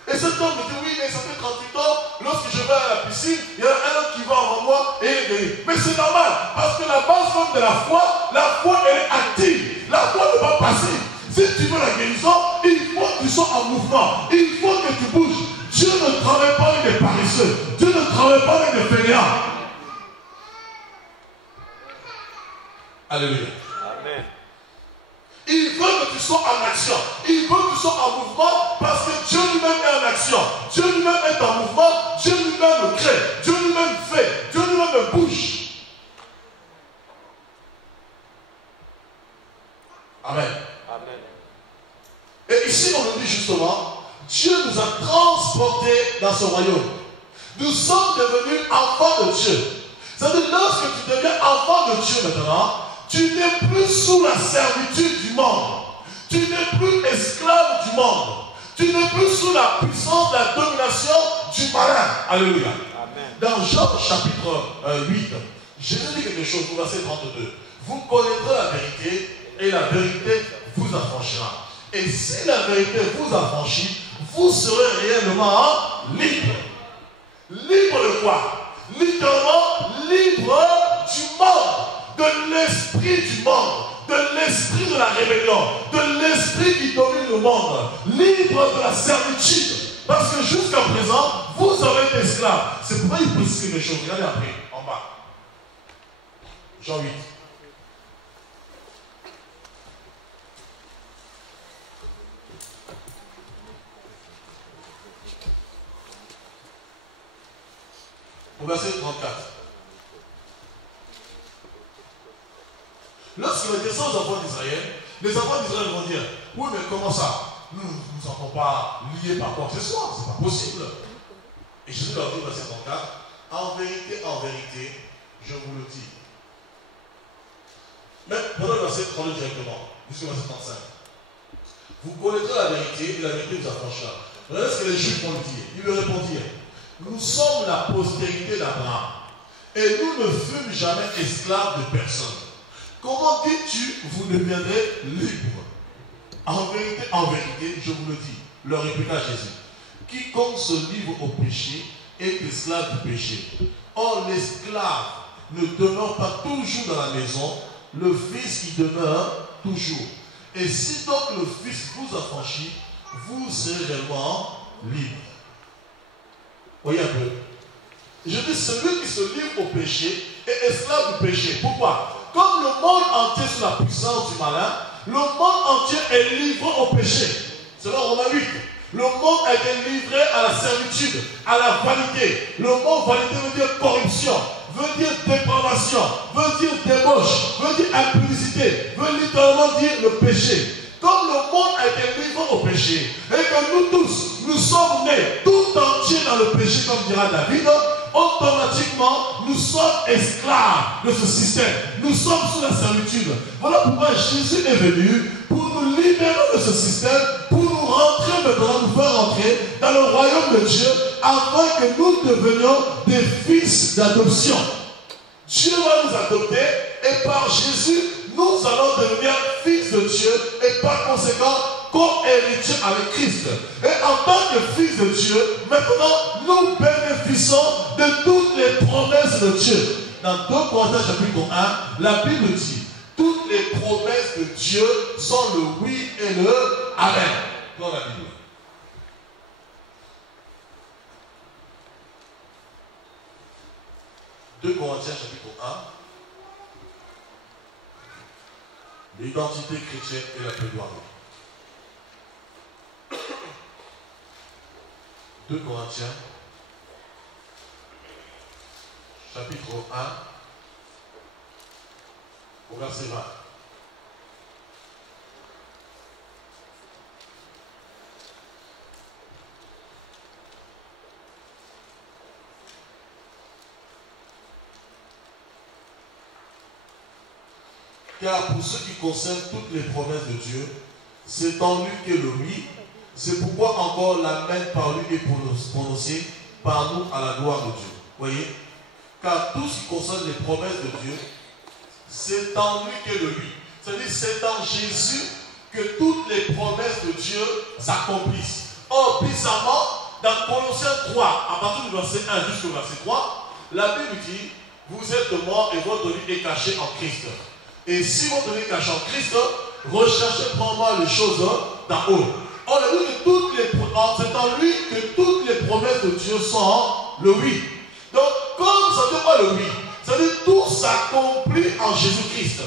Et cet homme me dit, oui, mais ça fait 38 ans, lorsque je vais à la piscine, il y a un homme qui va avant moi et il est guéri. Mais c'est normal, parce que la base même de la foi, elle est active. La foi ne va pas passer. Si tu veux la guérison, il faut que tu sois en mouvement. Il faut que tu bouges. Dieu ne travaille pas avec des paresseux. Dieu ne travaille pas avec des fainéants. Alléluia. Amen. Il veut que tu sois en action. Il veut que tu sois en mouvement parce que Dieu lui-même est en action. Dieu lui-même est en mouvement. Dieu lui-même crée. Dieu lui-même fait. Dieu lui-même bouge. Amen. Amen. Et ici, on nous dit justement, Dieu nous a transportés dans ce royaume. Nous sommes devenus enfants de Dieu. C'est-à-dire, lorsque tu deviens enfant de Dieu maintenant, tu n'es plus sous la servitude du monde. Tu n'es plus esclave du monde. Tu n'es plus sous la puissance de la domination du malin. Alléluia. Amen. Dans Jean chapitre 8, Jésus dit quelque chose au verset 32. Vous connaîtrez la vérité et la vérité vous affranchira. Et si la vérité vous affranchit, vous serez réellement libre. Libre de quoi? Littéralement libre du monde, de l'esprit du monde, de l'esprit de la rébellion, de l'esprit qui domine le monde, libre de la servitude. Parce que jusqu'à présent, vous avez été esclaves. C'est pourquoi il précise les choses. Regardez après, en bas. Jean 8. Au verset 34. Lorsqu'il est question aux enfants d'Israël, les enfants d'Israël vont dire, oui, mais comment ça? Nous ne sommes pas liés par quoi que ce soit, c'est pas possible. Et Jésus leur dit au verset 34, en vérité, je vous le dis. Mais prenons le verset 32 directement, jusqu'au verset 35. Vous connaîtrez la vérité et la vérité vous affranchira. Regardez ce que les Juifs vont lui dire. Ils lui répondirent, nous sommes la postérité d'Abraham et nous ne fûmes jamais esclaves de personne. Comment dis-tu, vous deviendrez libres? En vérité, je vous le dis, leur répliqua Jésus. Quiconque se livre au péché est esclave du péché. Or, l'esclave ne demeure pas toujours dans la maison, le Fils qui demeure toujours. Et si donc le Fils vous affranchit, vous serez réellement libres. Voyez un peu. Je dis, celui qui se livre au péché est esclave du péché. Pourquoi? Comme le monde entier sous la puissance du malin, le monde entier est livré au péché. C'est dans Romains 8. Le monde a été livré à la servitude, à la vanité. Le mot vanité veut dire corruption, veut dire dépravation, veut dire débauche, veut dire impudicité, veut littéralement dire le péché. Comme le monde a été livré au péché, et que nous tous, nous sommes nés tout entiers dans le péché, comme dira David, automatiquement, nous sommes esclaves de ce système. Nous sommes sous la servitude. Voilà pourquoi Jésus est venu pour nous libérer de ce système, pour nous rentrer maintenant, nous faire rentrer dans le royaume de Dieu, afin que nous devenions des fils d'adoption. Dieu va nous adopter et par Jésus, nous allons devenir fils de Dieu et par conséquent, co-héritiers avec Christ. Et en tant que fils de Dieu, maintenant, nous bénéficions de toutes les promesses de Dieu. Dans 2 Corinthiens chapitre 1, la Bible dit, toutes les promesses de Dieu sont le oui et le amen. Dans la Bible. « 2 Corinthiens chapitre 1, l'identité chrétienne et la plaidoirie. 2 Corinthiens chapitre 1 au verset 20. Car pour ce qui concerne toutes les promesses de Dieu, c'est en lui qu'est le oui. C'est pourquoi encore l'amen par lui est prononcé par nous à la gloire de Dieu. Voyez? Car tout ce qui concerne les promesses de Dieu, c'est en lui qu'est le oui. C'est-à-dire c'est en Jésus que toutes les promesses de Dieu s'accomplissent. Or, bizarrement, dans Colossiens 3, à partir du verset 1 jusqu'au verset 3, la Bible dit, vous êtes morts et votre vie est cachée en Christ. Et si votre vie est cachée en Christ, recherchez probablement les choses d'en haut. Or, la Bible dit c'est en lui que toutes les promesses de Dieu sont le oui. Donc, comme ça ne veut pas le oui, ça veut dire tout s'accomplit en Jésus-Christ.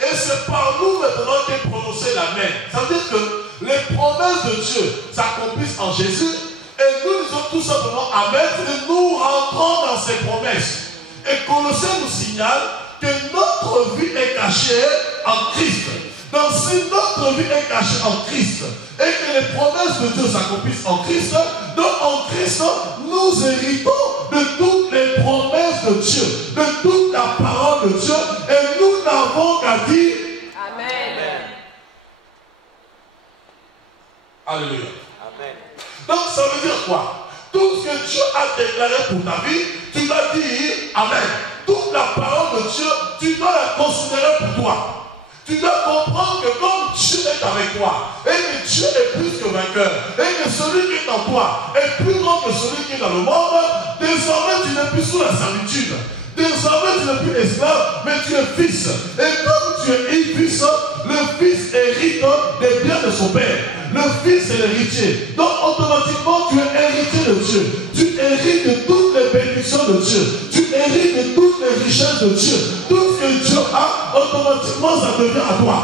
Et c'est par nous maintenant qu'est prononcé l'amen. Ça veut dire que les promesses de Dieu s'accomplissent en Jésus. Et nous disons tout simplement amen. Et nous rentrons dans ces promesses. Et Colossiens nous signale que notre vie est cachée en Christ. Donc si notre vie est cachée en Christ et que les promesses de Dieu s'accomplissent en Christ, donc en Christ, nous héritons de toutes les promesses de Dieu, de toute la parole de Dieu, et nous n'avons qu'à dire Amen. Alléluia. Amen. Donc ça veut dire quoi? Tout ce que Dieu a déclaré pour ta vie, tu dois dire Amen. Toute la parole de Dieu, tu dois la considérer pour toi. Tu dois comprendre que comme Dieu est avec toi, et que Dieu est plus que vainqueur, et que celui qui est en toi est plus grand que celui qui est dans le monde, désormais tu n'es plus sous la servitude. Désormais tu n'es plus esclave, mais tu es fils. Et comme tu es fils, le fils hérite des biens de son père. Le fils est l'héritier. Donc automatiquement tu es héritier de Dieu. Tu hérites de toutes les bénédictions de Dieu. Tu hérites de toutes les richesses de Dieu. Tout ce que Dieu a, automatiquement ça devient à toi.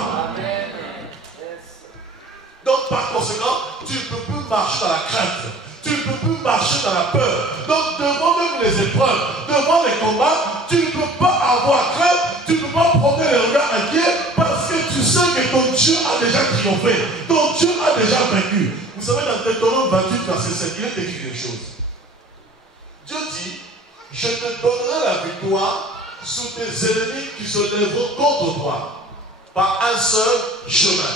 Donc par conséquent, tu ne peux plus marcher dans la crainte. Tu ne peux plus marcher dans la peur. Donc devant même les épreuves, devant les combats, tu ne peux pas avoir crainte, tu ne peux pas promener les regards inquiets parce que tu sais que ton Dieu a déjà triomphé. Ton Dieu a déjà vaincu. Vous savez, dans Deutéronome 28, verset 7, il est écrit quelque chose. Dieu dit, je te donnerai la victoire sous tes ennemis qui se lèveront contre toi par un seul chemin.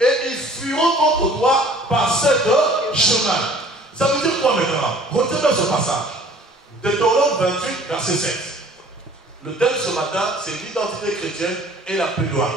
Et ils fuiront contre toi par sept chemins. Ça veut dire quoi maintenant? Retenez ce passage. Deutéronome 28, verset 7. Le thème ce matin, c'est l'identité chrétienne et la plaidoirie.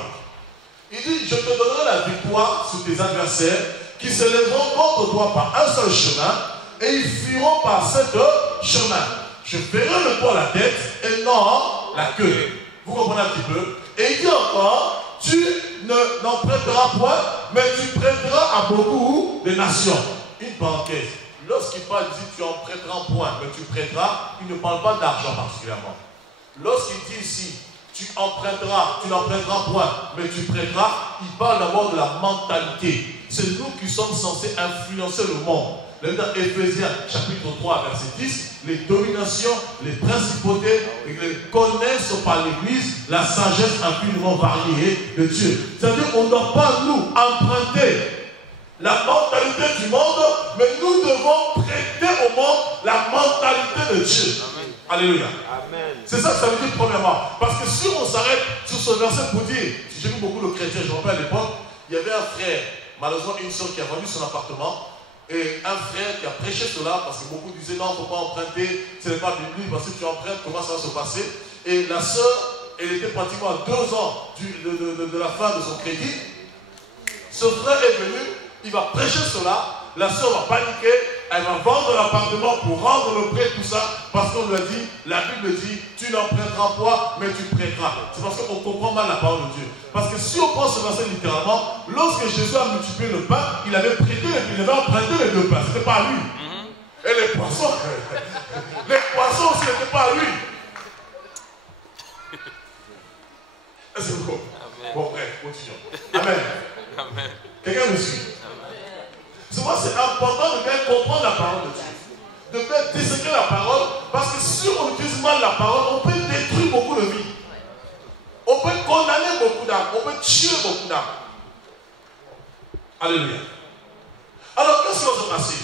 Il dit, je te donnerai la victoire sur tes adversaires qui se lèveront contre toi par un seul chemin et ils fuiront par sept chemins. Je ferai de toi la tête et non la queue. Vous comprenez un petit peu? Et il dit encore, tu n'en prêteras point, mais tu prêteras à beaucoup de nations. Une parenthèse. Lorsqu'il parle, il dit tu en prêteras point, mais tu prêteras, il ne parle pas d'argent particulièrement. Lorsqu'il dit ici, tu emprunteras, tu n'en prêteras point, mais tu prêteras, il parle d'abord de la mentalité. C'est nous qui sommes censés influencer le monde. Dans Éphésiens chapitre 3, verset 10, les dominations, les principautés, les connaissent par l'Église la sagesse infiniment variée de Dieu. C'est-à-dire qu'on ne doit pas nous emprunter la mentalité du monde, mais nous devons prêter au monde la mentalité de Dieu. Amen. Alléluia. C'est ça que ça veut dire premièrement. Parce que si on s'arrête sur ce verset pour dire, j'ai vu beaucoup de chrétiens, je me rappelle à l'époque, il y avait un frère, malheureusement une soeur qui a vendu son appartement, et un frère qui a prêché cela, parce que beaucoup disaient non, il ne faut pas emprunter, ce n'est pas biblique, parce que tu empruntes, comment ça va se passer? Et la soeur, elle était pratiquement à 2 ans de la fin de son crédit. Ce frère est venu, il va prêcher cela, la soeur va paniquer, elle va vendre l'appartement pour rendre le prêt, tout ça, parce qu'on lui a dit, la Bible dit, tu n'en prêteras pas, mais tu prêteras. C'est parce qu'on comprend mal la parole de Dieu. Parce que si on prend ce verset littéralement, lorsque Jésus a multiplié le pain, il avait prêté, il avait emprunté les 2 pains, ce n'était pas à lui. Et les poissons aussi n'étaient pas à lui. C'est bon. Bon, bref, continuons. Amen. Amen. Quelqu'un me suit? C'est moi, c'est important de bien comprendre la parole de Dieu. De bien disséquer la parole, parce que si on utilise mal la parole, on peut détruire beaucoup de vies. On peut condamner beaucoup d'âmes, on peut tuer beaucoup d'âmes. Alléluia. Alors, qu'est-ce qui va se passer?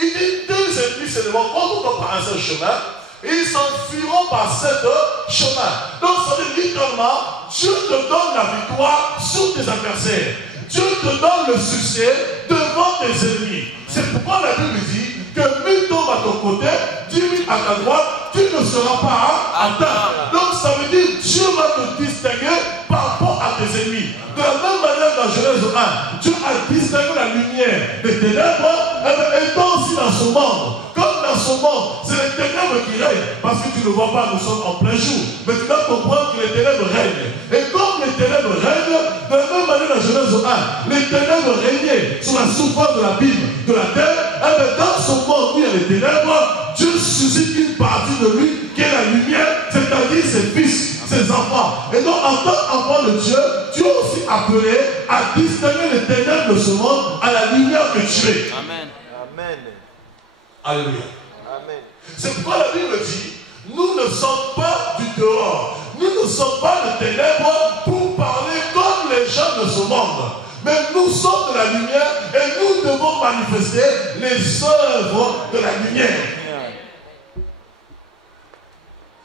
Il dit, tes ennemis se lèveront contre toi par un seul chemin, Ils s'enfuiront par cet chemin. Donc ça veut dire littéralement, Dieu te donne la victoire sur tes adversaires. Dieu te donne le succès devant tes ennemis. C'est pourquoi la Bible dit que 1000 tombent à ton côté, 10 000 à ta droite, tu ne seras pas atteint. Donc ça veut dire que Dieu va te distinguer par rapport à tes ennemis. De la même manière dans Genèse 1, Dieu a distingué la lumière des ténèbres, étant aussi dans son monde. Comme dans son monde, c'est les ténèbres qui règnent, parce que tu ne vois pas, nous sommes en plein jour. Mais tu dois comprendre que les ténèbres règnent. Et comme les ténèbres règnent, de la même manière dans Genèse 1, les ténèbres régnaient sur la surface de l'abîme de la terre, et dans son monde où il y a les ténèbres, Dieu suscite une partie de lui qui est la lumière, c'est-à-dire ses fils, ses enfants. Et donc, en tant qu'enfant de Dieu, Dieu est aussi appelé à distinguer les ténèbres de ce monde à la lumière que tu es. Amen. Amen. Alléluia. Amen. C'est pourquoi la Bible dit, nous ne sommes pas du dehors. Nous ne sommes pas de ténèbres pour parler comme les gens de ce monde. Mais nous sommes de la lumière et nous devons manifester les œuvres de la lumière.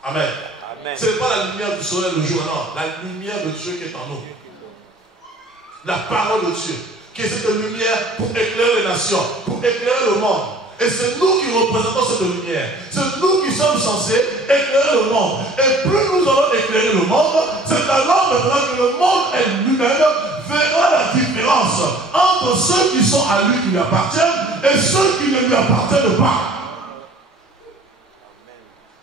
Amen. Amen. Ce n'est pas la lumière du soleil le jour, non. La lumière de Dieu qui est en nous. La parole de Dieu, qui est cette lumière pour éclairer les nations, pour éclairer le monde. Et c'est nous qui représentons cette lumière. C'est nous qui sommes censés éclairer le monde. Et plus nous allons éclairer le monde, c'est alors maintenant que le monde lui-même verra la différence entre ceux qui sont à lui qui lui appartiennent et ceux qui ne lui appartiennent pas.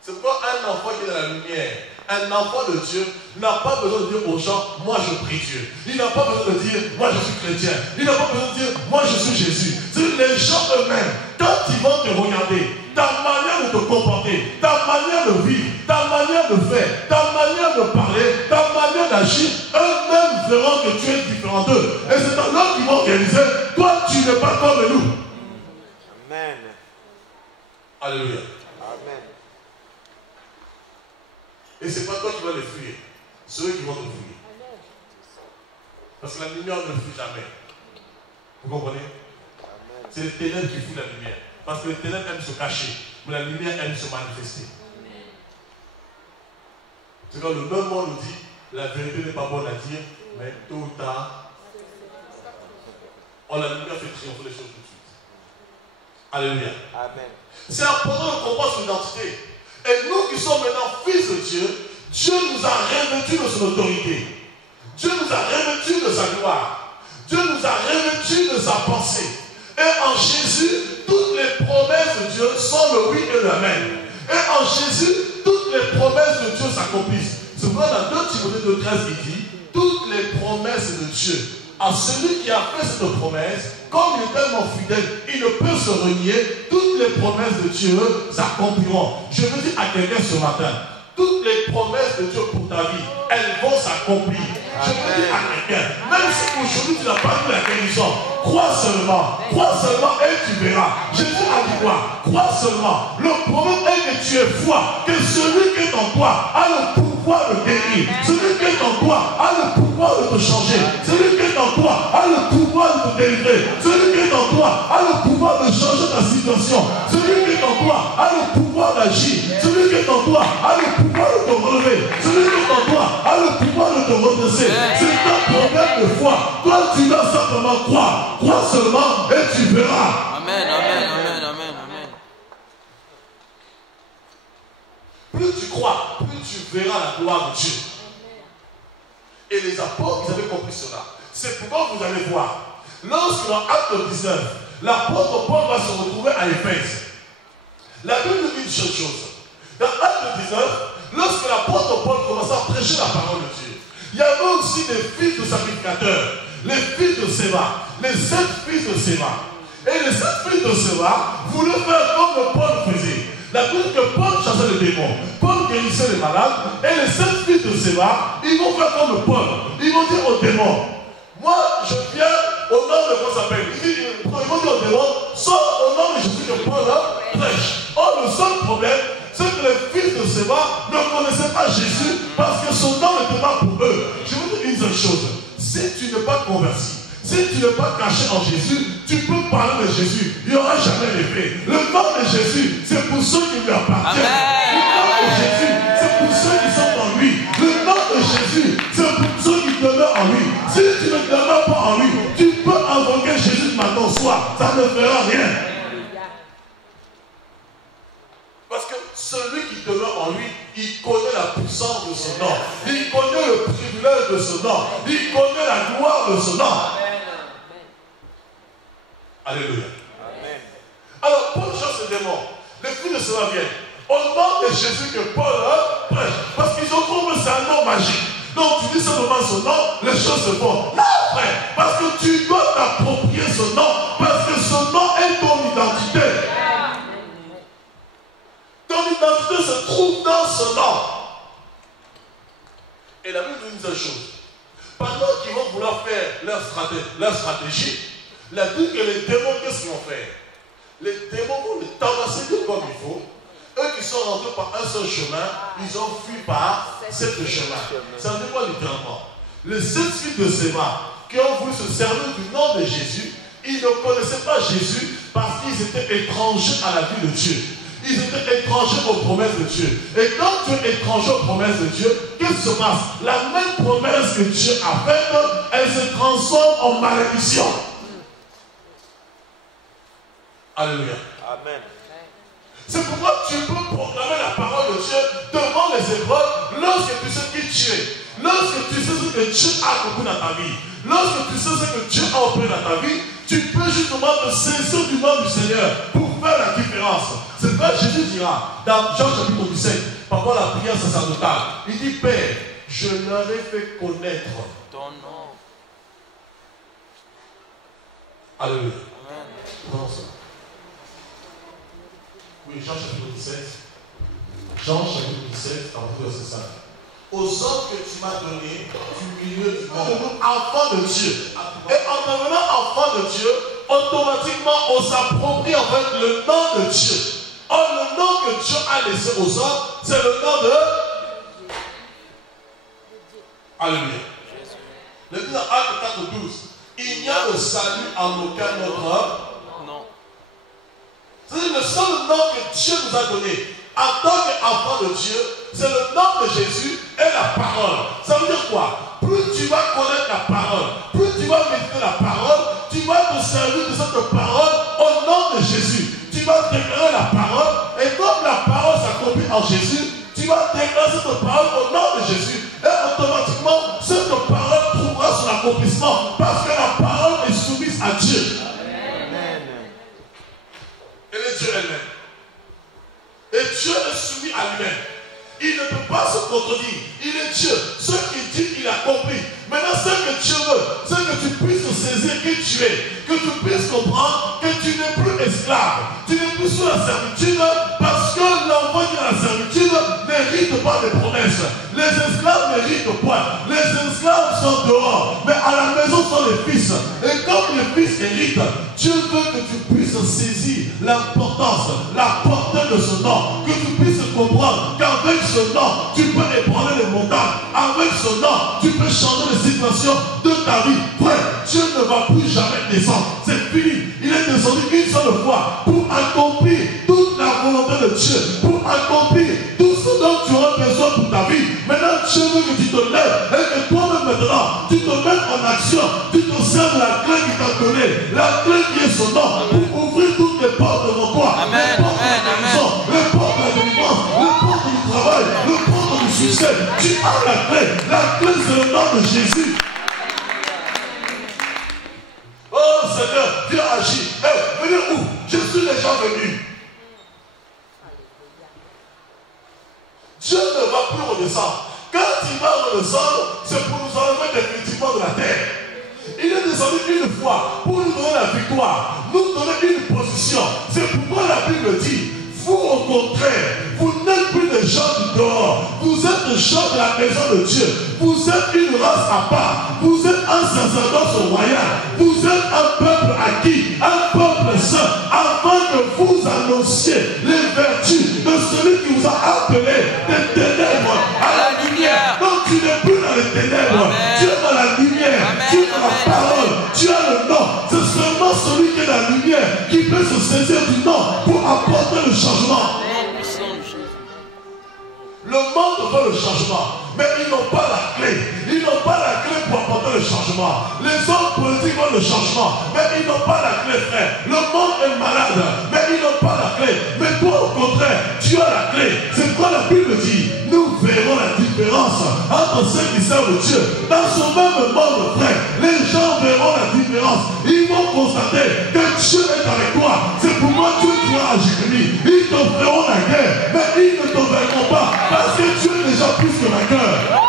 C'est pourquoi un enfant qui est dans la lumière, un enfant de Dieu, n'a pas besoin de dire aux gens, moi je prie Dieu. Il n'a pas besoin de dire, moi je suis chrétien. Il n'a pas besoin de dire, moi je suis Jésus. C'est les gens eux-mêmes, quand ils vont te regarder, ta manière de te comporter, ta manière de vivre, ta manière de faire, ta manière de parler, ta manière d'agir, eux-mêmes verront que tu es différent d'eux. Et c'est alors qu'ils vont réaliser, toi tu n'es pas comme nous. Amen. Alléluia. Amen. Et c'est pas toi qui vas les fuir, c'est eux qui vont te fuir. Parce que la lumière ne fuit jamais. Vous comprenez? C'est les ténèbres qui fuient la lumière. Parce que les ténèbres aiment se cacher, mais la lumière aime se manifester. C'est quand le même monde nous dit, la vérité n'est pas bonne à dire, mais tôt ou tard, la lumière fait triompher les choses tout de suite. Alléluia. Amen. C'est important de comprendre son identité. Et nous qui sommes maintenant fils de Dieu, Dieu nous a revêtus de son autorité. Dieu nous a revêtus de sa gloire. Dieu nous a revêtus de sa pensée. Et en Jésus, toutes les promesses de Dieu sont le oui et l'amen. Et en Jésus, toutes les promesses de Dieu s'accomplissent. C'est pourquoi dans 2 Timothée 2,13 il dit, toutes les promesses de Dieu. À celui qui a fait cette promesse, comme il est tellement fidèle, il ne peut se renier, toutes les promesses de Dieu s'accompliront. Je veux dire à quelqu'un ce matin, toutes les promesses de Dieu pour ta vie, elles vont s'accomplir. Je veux dire à quelqu'un, même si aujourd'hui tu n'as pas vu la guérison, crois seulement et tu verras. Jésus a dit quoi? Crois seulement. Le problème est que tu es foi, que celui qui est en toi a le pouvoir de guérir. Celui qui est en toi a le pouvoir de te changer. Celui qui est en toi a le pouvoir de te délivrer. Celui qui est en toi a le pouvoir de changer ta situation. Celui qui est en toi a le pouvoir d'agir. Celui qui est en toi a le pouvoir de te relever. Celui qui est en toi a le pouvoir de te redresser. C'est un problème de foi. Toi, tu dois simplement croire. Crois seulement et tu verras. Amen, amen, amen, amen, amen. Plus tu crois, plus tu verras la gloire de Dieu. Et les apôtres, ils avaient compris cela. C'est pourquoi vous allez voir. Lorsque dans Acte 19, l'apôtre Paul va se retrouver à Éphèse. La Bible nous dit une seule chose. Dans Acte 19, lorsque l'apôtre Paul commençait à prêcher la parole de Dieu, il y avait aussi des fils de sacrificateurs, les fils de Séba, les 7 fils de Séba. Et les 7 fils de Séba voulaient faire comme Paul faisait. La Bible dit que Paul chassait les démons, Paul guérissait les malades, et les 7 fils de Séba, ils vont faire comme Paul. Ils vont dire aux démons, moi je viens au nom de quoi ça s'appelle. Ils vont dire aux démons, sors au nom de Jésus que Paul prêche. Or, le seul problème, c'est que les fils de Séba ne connaissaient pas Jésus parce que son nom n'était pas pour eux. Je vous dis une seule chose, si tu n'es pas converti, si tu n'es pas caché en Jésus, tu peux parler de Jésus. Il n'y aura jamais d'effet. Le nom de Jésus, c'est pour ceux qui lui appartiennent. ne fera rien. Parce que celui qui demeure en lui, il connaît la puissance de son nom. Il connaît le privilège de son nom. Il connaît la gloire de son nom. Alléluia. Amen. Alors, Paul change ce démon. Les fruits de cela viennent. Au nom de Jésus que Paul prêche. Parce qu'ils ont trouvé que c'est un nom magique. Donc tu dis seulement son nom, les choses se font. Non, frère. Parce que tu dois t'approprier ce nom. Parce que ce nom est ton identité. Ton identité se trouve dans ce nom. Et la Bible nous dit une chose. Pendant qu'ils vont vouloir faire leur stratégie, la Bible dit que les démons, qu'est-ce qu'ils vont faire? Les démons vont les tabasser comme il faut. Eux qui sont rentrés par un seul chemin, ils ont fui par 7 chemins. Ça veut dire quoi littéralement? Les 7 filles de Séma qui ont voulu se servir du nom de Jésus, ils ne connaissaient pas Jésus parce qu'ils étaient étrangers à la vie de Dieu. Ils étaient étrangers aux promesses de Dieu. Et quand tu es étranger aux promesses de Dieu, qu'est-ce qui se passe? La même promesse que Dieu a faite, elle se transforme en malédiction. Alléluia. Amen. C'est pourquoi tu peux proclamer la parole de Dieu devant les épreuves lorsque tu sais qui tu es. Lorsque tu sais ce que Dieu a accompli dans ta vie. Lorsque tu sais ce que Dieu a opéré dans ta vie, tu peux justement te saisir du nom du Seigneur pour faire la différence. C'est vrai, Jésus dira dans Jean chapitre 17, par rapport à la prière sacerdotale, il dit, Père, je leur ai fait connaître ton nom. Alléluia. Amen. Oui, Jean chapitre 17. Jean chapitre 17, à partir de verset 5. Aux hommes que tu m'as donnés du milieu du monde, enfants de Dieu. Et en devenant enfants de Dieu, automatiquement on s'approprie en fait le nom de Dieu. Or, le nom que Dieu a laissé aux hommes, c'est le nom de Alléluia. Le dit dans Actes 4, 12, il n'y a de salut en aucun autre homme. Non. C'est le seul nom que Dieu nous a donné en tant qu'enfant de Dieu, c'est le nom de Jésus et la parole. Ça veut dire quoi? Plus tu vas connaître la parole, plus tu vas méditer la parole, tu vas te servir de cette parole au nom de Jésus. Tu vas déclarer la parole, et comme la parole s'accomplit en Jésus, tu vas déclarer cette parole au nom de Jésus. Et automatiquement, cette parole trouvera son accomplissement parce que la parole est soumise à Dieu. Amen. Elle est Dieu elle-même. Et Dieu est soumis à lui-même. Il ne peut pas se contredire. Il est Dieu. Ce qu'il dit, il accomplit. Maintenant, ce que Dieu veut, c'est que tu puisses saisir qui tu es. Que tu puisses comprendre que tu n'es plus esclave. Tu n'es plus sous la servitude parce que l'enfant qui est à la servitude n'hérite pas des promesses. Les esclaves n'héritent pas. Les esclaves sont dehors. Mais à la maison sont les fils. Et comme les fils héritent, Dieu veut que tu puisses saisir l'importance, la portée de ce nom. Que tu puisses comprendre qu'avec ce nom, tu peux ébranler les montagnes. Avec ce nom, tu peux changer les situations de ta vie. Frère, Dieu ne va plus jamais descendre. C'est fini. Il est descendu une seule fois pour accomplir toute la volonté de Dieu. Pour accomplir tout ce dont tu auras besoin pour ta vie. Maintenant, Dieu veut que tu te lèves et que toi-même maintenant, tu te mettes en action. Tu te sers de la clé qu'il t'a donnée. La clé qui est son nom pour ouvrir toutes les portes devant toi. Amen. Les portes de la maison, les portes de la délivrance, les portes du travail, les portes du succès. Tu as la clé. La clé, c'est le nom de Jésus. Oh Seigneur, Dieu agit. Hey, venez où? Je suis déjà venu. Dieu ne va plus redescendre. Quand il va redescendre, c'est pour nous enlever définitivement de la terre. Il est descendu une fois pour nous donner la victoire, nous donner une position. C'est pourquoi la Bible dit, vous au contraire, vous n'êtes plus des gens du dehors. Vous êtes des gens de la maison de Dieu. Vous êtes une race à part. Vous êtes un sacerdoce royal. Vous êtes un peuple acquis, un peuple saint, afin que vous annonciez les vertus de celui qui vous a appelé des ténèbres à la lumière. Donc tu n'es plus dans les ténèbres. Amen. Tu es dans la lumière. Amen. Tu es dans la parole. Tu as le nom. C'est seulement celui qui est dans la lumière qui peut se saisir du nom pour apporter le changement. Le monde veut le changement, mais ils n'ont pas la clé. Ils n'ont pas la clé pour apporter le changement. Les hommes politiques qui veulent le changement, mais ils n'ont pas la clé, frère. Le monde est malade, mais ils n'ont pas la clé. Mais toi, au contraire, tu as la clé. C'est quoi la Bible dit? Nous verrons la différence entre ceux qui servent Dieu. Dans ce même monde, frère, les gens verront la différence. Ils vont constater que Dieu est avec toi. C'est pourquoi Dieu doit agir. Ils te feront la guerre, mais ils ne te verront pas. Parce que Dieu est déjà plus que vainqueur.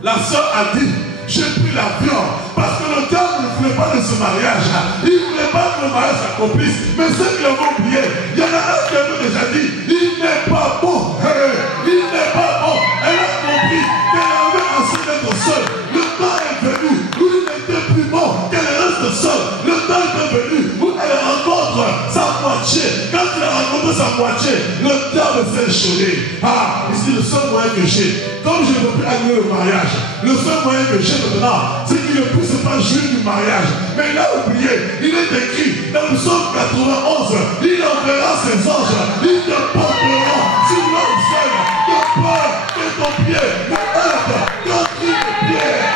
La sœur a dit, j'ai pris l'avion parce que le diable ne voulait pas de ce mariage. Il ne voulait pas que le mariage s'accomplisse. Mais ceux qui l'ont oublié, il y en a un qui avait déjà dit, il n'est pas bon. Il n'est pas bon. Elle a compris qu'elle avait assez d'être seule. Le temps est venu où il n'était plus bon qu'elle reste seule. Le temps est venu où elle rencontre sa moitié. Quand elle a rencontré sa moitié, le diable s'est échaudé. Ah, ici le seul moyen que j'ai. Comme je ne peux plus annuler le mariage, le seul moyen que j'ai maintenant, c'est qu'il ne puisse pas jouir du mariage. Mais il a oublié, il est écrit dans le psaume 91, il enverra ses anges, ils te porteront sur leur sol, de peur que ton pied ne heurte contre une pierre.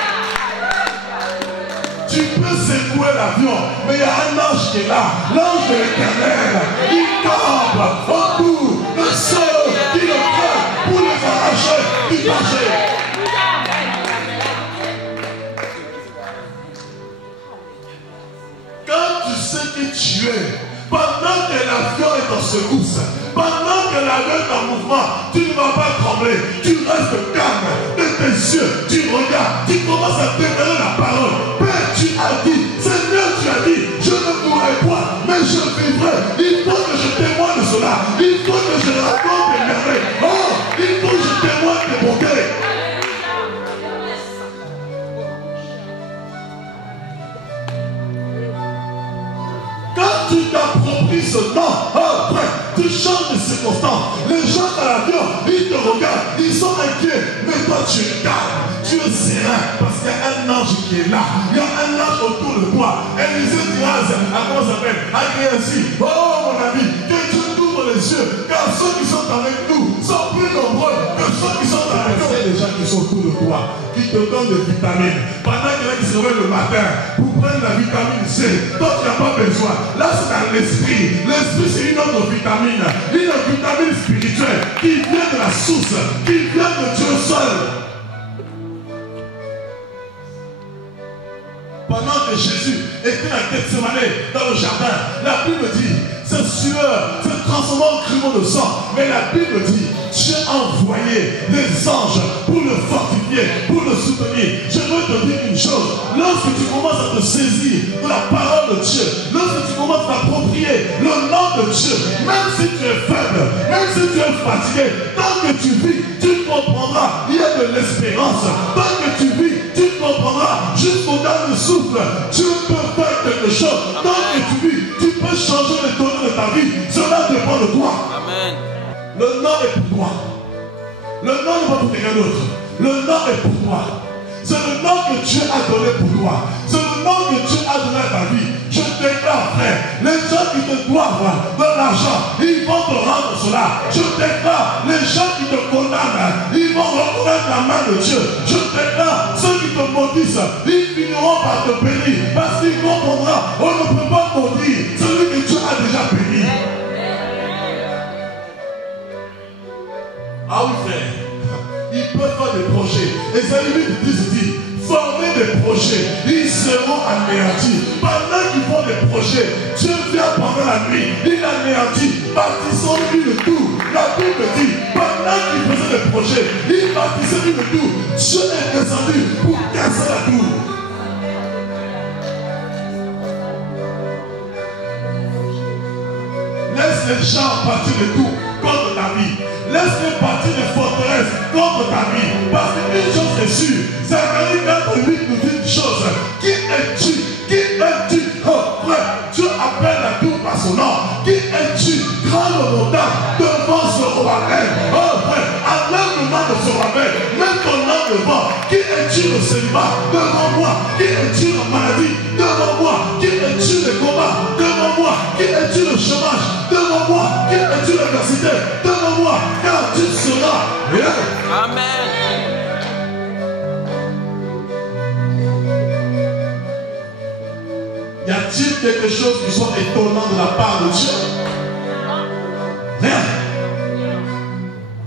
Tu peux secouer l'avion, mais il y a un ange qui est là, l'ange de l'Éternel. Il campe autour de ceux qui le craignent pour les arracher du danger. Quand tu sais qui tu es, pendant que l'avion est en secousse, pendant que l'avion est en mouvement, tu ne vas pas trembler, tu restes calme, de tes yeux, tu regardes, tu commences à déclarer la parole. Père, tu as dit, Seigneur, tu as dit, je ne mourrai pas, mais je vivrai. Il faut que je témoigne de cela, il faut que je raconte des merveilles. Oh, il faut que je témoigne des bontés. Quand tu t'appropries ce nom, oh, frère, tu changes de circonstances. Les gens dans l'avion, ils te regardent, ils sont inquiets, mais toi tu es calme, tu es serein, parce qu'il y a un ange qui est là, il y a un ange autour de toi. Élisée Diaz, à comment ça s'appelle, a crié ainsi, oh mon ami, que Dieu t'ouvre les yeux, car ceux qui sont avec nous sont plus nombreux que ceux qui sont avec nous. C'est les gens qui sont autour de toi, qui te donnent des vitamines. Pendant qu'il y en a qui se réveillent le matin pour prendre la vitamine C, toi tu n'as pas besoin. Là c'est dans l'esprit. L'esprit c'est une autre vitamine. Une vitamine spirituelle qui vient de la source, qui vient de Dieu seul. Pendant que Jésus était à Gethsemane dans le jardin, la Bible dit, cette sueur se transforme en grumeau de sang. Mais la Bible dit, Dieu a envoyé les anges pour le fortifier, pour le soutenir. Je veux te dire une chose, lorsque tu commences à te saisir de la parole de Dieu, lorsque tu commences à t'approprier le nom de Dieu, même si tu es faible, même si tu es fatigué, tant que tu vis, tu comprendras, il y a de l'espérance. Tant que tu vis, tu comprendras, jusqu'au dernier souffle, Dieu peut faire quelque chose. Tant que tu vis, tu peux changer les données de ta vie. Cela dépend de toi. Amen. Le nom est pour toi. Le nom n'est pas pour quelqu'un d'autre. Le nom est pour toi. C'est le nom que Dieu a donné pour toi. C'est le nom que Dieu a donné à ta vie. Je déclare, frère, les gens qui te doivent de l'argent, ils vont te rendre cela. Je déclare, les gens qui te condamnent, ils vont reconnaître la main de Dieu. Je déclare, ceux qui te maudissent, ils finiront par te bénir. Parce qu'ils comprendront, on ne peut pas maudire celui que Dieu a déjà béni. Ah oui, frère. Ils peuvent faire des projets. Esaïe 10 dit, former des projets, ils seront anéantis. Pendant qu'ils font des projets, Dieu vient pendant la nuit, il anéantit, bâtissons-lui le tout. La Bible dit, pendant qu'ils faisaient des projets, ils bâtissaient lui le tout. Dieu est descendu pour casser la tour. Laisse les gens partir de tout contre ta vie. Laisse-les partir des forteresses contre ta vie. Parce qu'une chose est sûre, Zacharie 4:8 nous dit une chose. Qui es-tu? Qui es-tu? Oh frère, Dieu appelle la tour par son nom. Qui es-tu? Grand le montagne devant ce roi. Oh frère, enlève le nom de ce roi. Mets ton nom devant. Qui es-tu le célibat? Devant moi. Qui es-tu la maladie? Devant moi. Qui es-tu le combat? Devant moi. Qui es-tu le chômage? Devant moi. Qui es-tu l'adversité? Devant moi. Car tu seras. Amen. a-t-il quelque chose qui soit étonnant de la part de Dieu? Rien.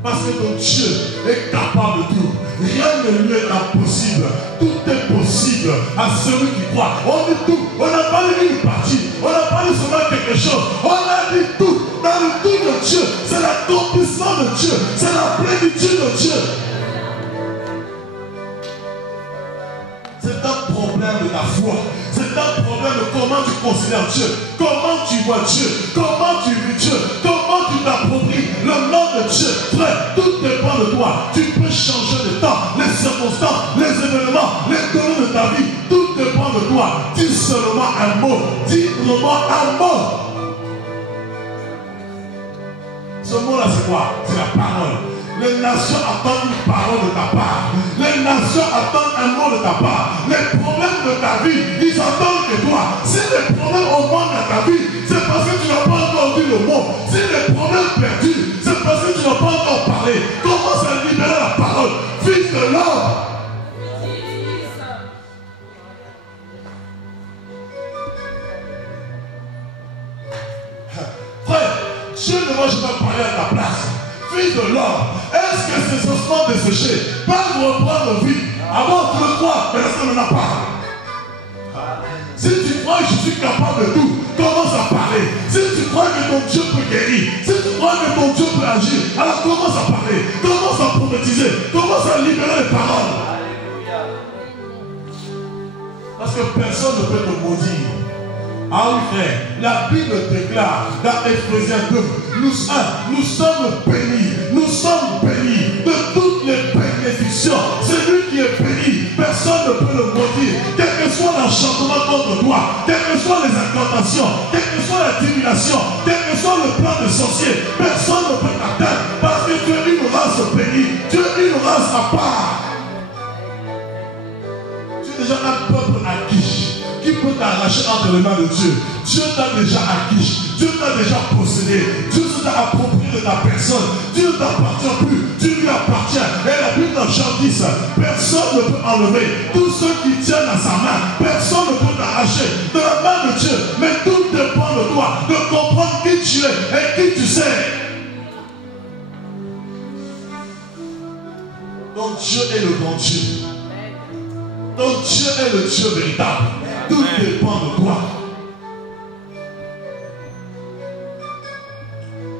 Parce que notre Dieu est capable de tout. Rien ne lui est impossible. Tout est possible à celui qui croit. On dit tout. On n'a pas dit une partie. On n'a pas dit seulement quelque chose. On a dit tout. Dans le tout de Dieu, c'est l'accomplissement de Dieu. C'est la plénitude de Dieu. C'est un problème de ta foi. C'est un problème de comment tu considères Dieu. Comment tu vois Dieu. Comment tu vis Dieu. Comment tu t'appropries le nom de Dieu. Frère, tout dépend de toi. Tu peux changer le temps, les circonstances, les événements, les données de ta vie. Tout dépend de toi. Dis seulement un mot. Dis seulement un mot. Ce mot-là, c'est quoi? C'est la parole. Les nations attendent une parole de ta part. Les nations attendent un mot de ta part. Les problèmes de ta vie, ils attendent que toi. Si les problèmes augmentent dans ta vie, c'est parce que tu n'as pas encore dit le mot. Si les problèmes perdus, c'est parce que tu n'as pas encore parlé. Commence à libérer la parole. Fils de l'homme. Frère, Dieu ne va jamais parler à ta place. Fils de l'homme, est-ce que ces ossements desséchés peuvent reprendre vie? Avant tu le crois, personne n'en a pas. Si tu crois que je suis capable de tout, commence à parler. Si tu crois que ton Dieu peut guérir, si tu crois que ton Dieu peut agir, alors commence à parler, commence à prophétiser, commence à libérer les paroles. Parce que personne ne peut te maudire. Ah oui frère, la Bible déclare dans Éphésiens 2, nous sommes bénis de toutes les bénédictions. Celui qui est béni, personne ne peut le maudire. Quel que soit l'enchantement contre toi, quelles que soient les incantations, quelle que soit la divination, quel que soit le plan de sorcier, personne ne peut t'atteindre parce que tu es une race bénie, tu es une race à part. Tu es déjà un peuple acquis. Qui peut t'arracher entre les mains de Dieu? Dieu t'a déjà acquis, Dieu t'a déjà possédé, Dieu s'est approprié de ta personne, Dieu ne t'appartient plus, tu lui appartiens. Et la Bible dans Jean 10, personne ne peut enlever tous ceux qui tiennent à sa main, personne ne peut t'arracher de la main de Dieu, mais tout dépend de toi, de comprendre qui tu es et qui tu sais. Donc Dieu est le grand Dieu. Donc Dieu est le Dieu véritable. Tout dépend de toi.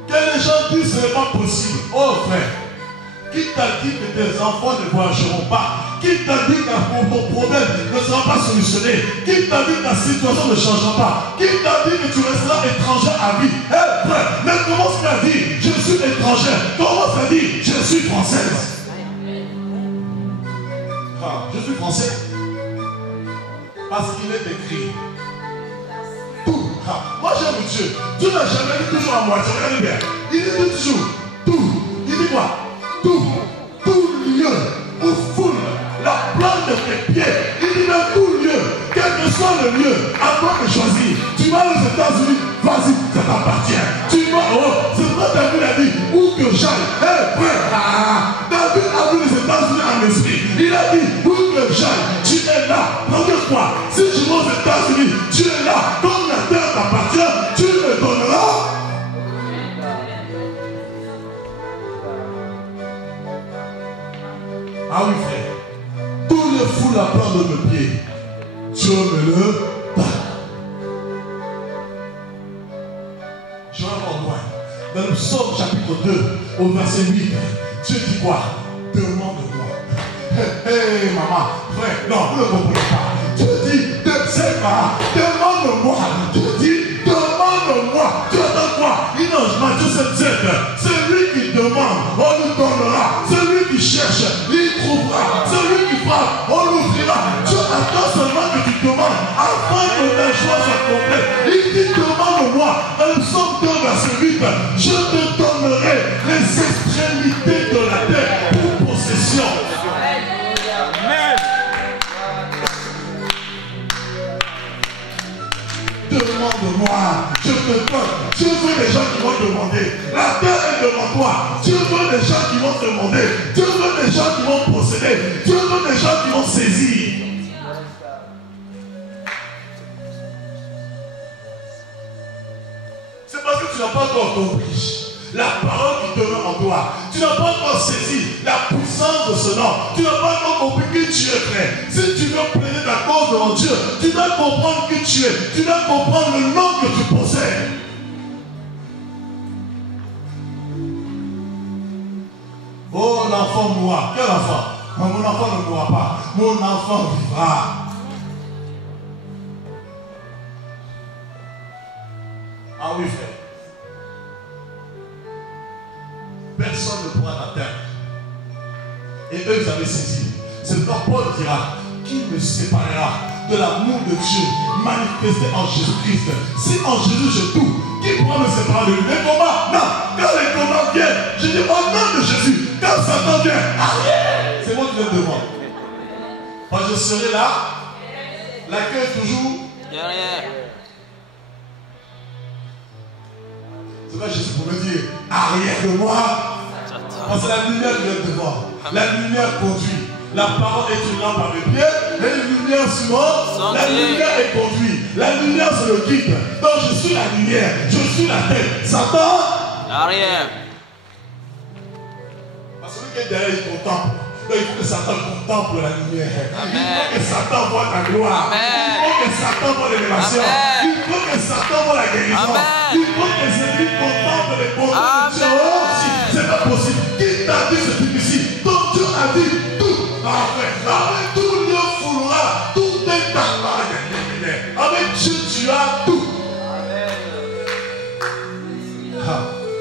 Que les gens disent ce n'est pas possible. Oh frère, qui t'a dit que tes enfants ne voyageront pas? Qui t'a dit que ton problème ne sera pas solutionné? Qui t'a dit que ta situation ne changera pas? Qui t'a dit que tu resteras étranger à vie? Eh frère, mais commence à dire je suis étrangère. Commence à dire je suis française. Ah, je suis français. Parce qu'il est écrit. Tout. Ah, moi j'aime Dieu. Dieu n'a jamais dit toujours à moitié. Regardez bien. Il dit toujours tout. Il dit quoi? Tout. Tout lieu où foule la plante de tes pieds. Il dit dans tout lieu. Quel que soit le lieu, à toi de choisir. Tu vas aux États-Unis, vas-y, ça t'appartient. Tu vas c'est vrai David a dit, où que j'aille. Eh frère, David a vu les États-Unis en esprit. Il a dit, où que j'aille, tu es là. Regarde-moi, si je vais aux États-Unis, tu es là. Comme la terre t'appartient, tu me donneras. Ah oui frère, tout le fou la plante de mes pieds. Dieu me le donne. Je vais voir loin. Dans le psaume chapitre 2, au verset 8, Dieu dit quoi? Demande-moi. Hé, maman, frère, non, vous ne comprenez pas. Dieu dit, demande-moi. Dieu dit, demande-moi. Tu attends quoi? Il n'ose Matthieu 7, celui qui demande, on lui donnera. Celui qui cherche, il trouvera. Celui qui frappe, on l'ouvrira. Dieu attend seulement que tu demandes afin que ta joie soit complète. Il dit, demande-moi. Dans le psaume 2, verset 8, je te donnerai les extrémités de la terre pour possession. Amen. Demande-moi, je te donne. Dieu veut des gens qui vont demander. La terre est devant toi. Dieu veut des gens qui vont demander. Dieu veut des gens qui vont posséder. Dieu veut des gens qui vont saisir. tu n'as pas encore compris la parole qui demeure en toi. Tu n'as pas encore saisi la puissance de ce nom. Tu n'as pas encore compris qui tu es, frère. Si tu veux plaider ta cause devant Dieu, tu dois comprendre qui tu es. Tu dois comprendre le nom que tu possèdes. Oh, l'enfant mourra. Quel enfant? Mon enfant ne mourra pas. Mon enfant vivra. Ah oui, frère. Personne ne pourra t'atteindre. Et eux, ils avaient saisi. C'est quand Paul dira, qui me séparera de l'amour de Dieu manifesté en Jésus-Christ? Si en Jésus je tout, qui pourra me séparer de lui? Les combats? Non. Quand les combats viennent, je dis au nom de Jésus. Quand Satan vient, arrière. C'est moi qui viens devant. Moi je serai là. L'accueil toujours derrière. C'est quoi Jésus pour me dire, arrière de moi. Parce que la lumière vient devant. La lumière conduit. La parole est une lampe à mes pieds. Et une lumière sur moi. La lumière est conduite. La lumière c'est le guide. Donc je suis la lumière. Je suis la tête. Satan. Arrière. Parce que celui qui est derrière, il contemple. Donc il faut que Satan contemple la lumière. Amen. Il faut que Satan voit ta gloire. Amen. Il faut que Satan voit l'élévation. Amen. Il faut que Satan voit la guérison. Amen. Il faut que celui contemple les bontés de Dieu. Amen. Oh, si, c'est pas possible. Qui t'a dit c'est difficile? Donc Dieu a dit tout. Tout lieu foulera. Tout est ta part. Avec Dieu, tu as tout.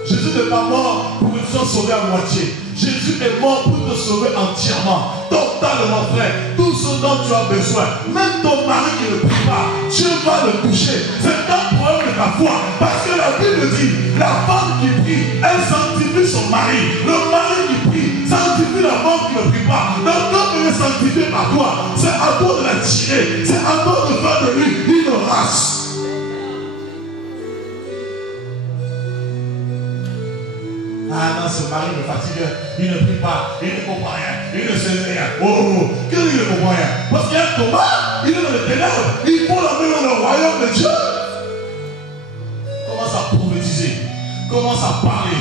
Jésus n'est pas mort pour te faire sauver à moitié. Jésus est mort pour te sauver entièrement, totalement, frère. Tout ce dont tu as besoin, même ton mari qui ne prie pas, Dieu va le toucher. C'est un problème de ta foi. Parce que la Bible dit, la femme qui prie, elle sanctifie son mari. Le mari qui prie, sanctifie la femme qui ne prie pas. Donc quand elle est sanctifiée par toi, c'est à toi de la tirer. C'est à toi de faire de lui une race. Ah non, ce mari me fatigue, il ne prie pas, il ne comprend rien, il ne sait rien. Oh, qu'est-ce qu'il ne comprend rien? Parce qu'il y a un combat, il est dans les ténèbres, il faut l'amener dans le royaume de Dieu. Commence à prophétiser, commence à parler,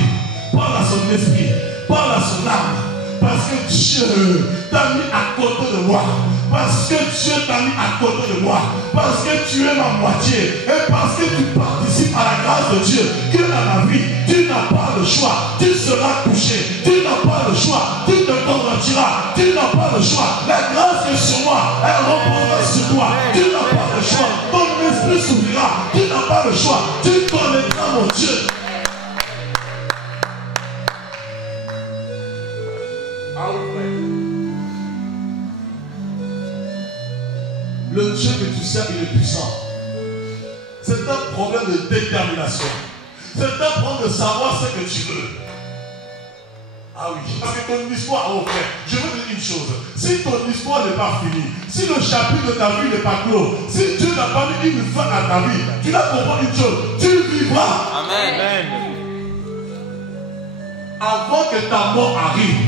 parle à son esprit, parle à son âme. Parce que Dieu t'a mis à côté de moi. Parce que Dieu t'a mis à côté de moi. Parce que tu es ma moitié. Et parce que tu participes à la grâce de Dieu que dans ma vie, tu n'as pas le choix. Tu seras touché. Tu n'as pas le choix. Tu te convertiras. Tu n'as pas le choix. La grâce qui est sur moi, elle reposera sur toi. Tu n'as pas le choix. Ton esprit s'ouvrira. Tu n'as pas le choix. Tu connaîtras mon Dieu. Le Dieu que tu sers, il est puissant. C'est un problème de détermination. C'est un problème de savoir ce que tu veux. Ah oui, parce que ton histoire, oh frère, je veux te dire une chose. Si ton histoire n'est pas finie, si le chapitre de ta vie n'est pas clos, si Dieu n'a pas mis une fin à ta vie, tu dois comprendre une chose. Tu vivras. Amen. Avant que ta mort arrive,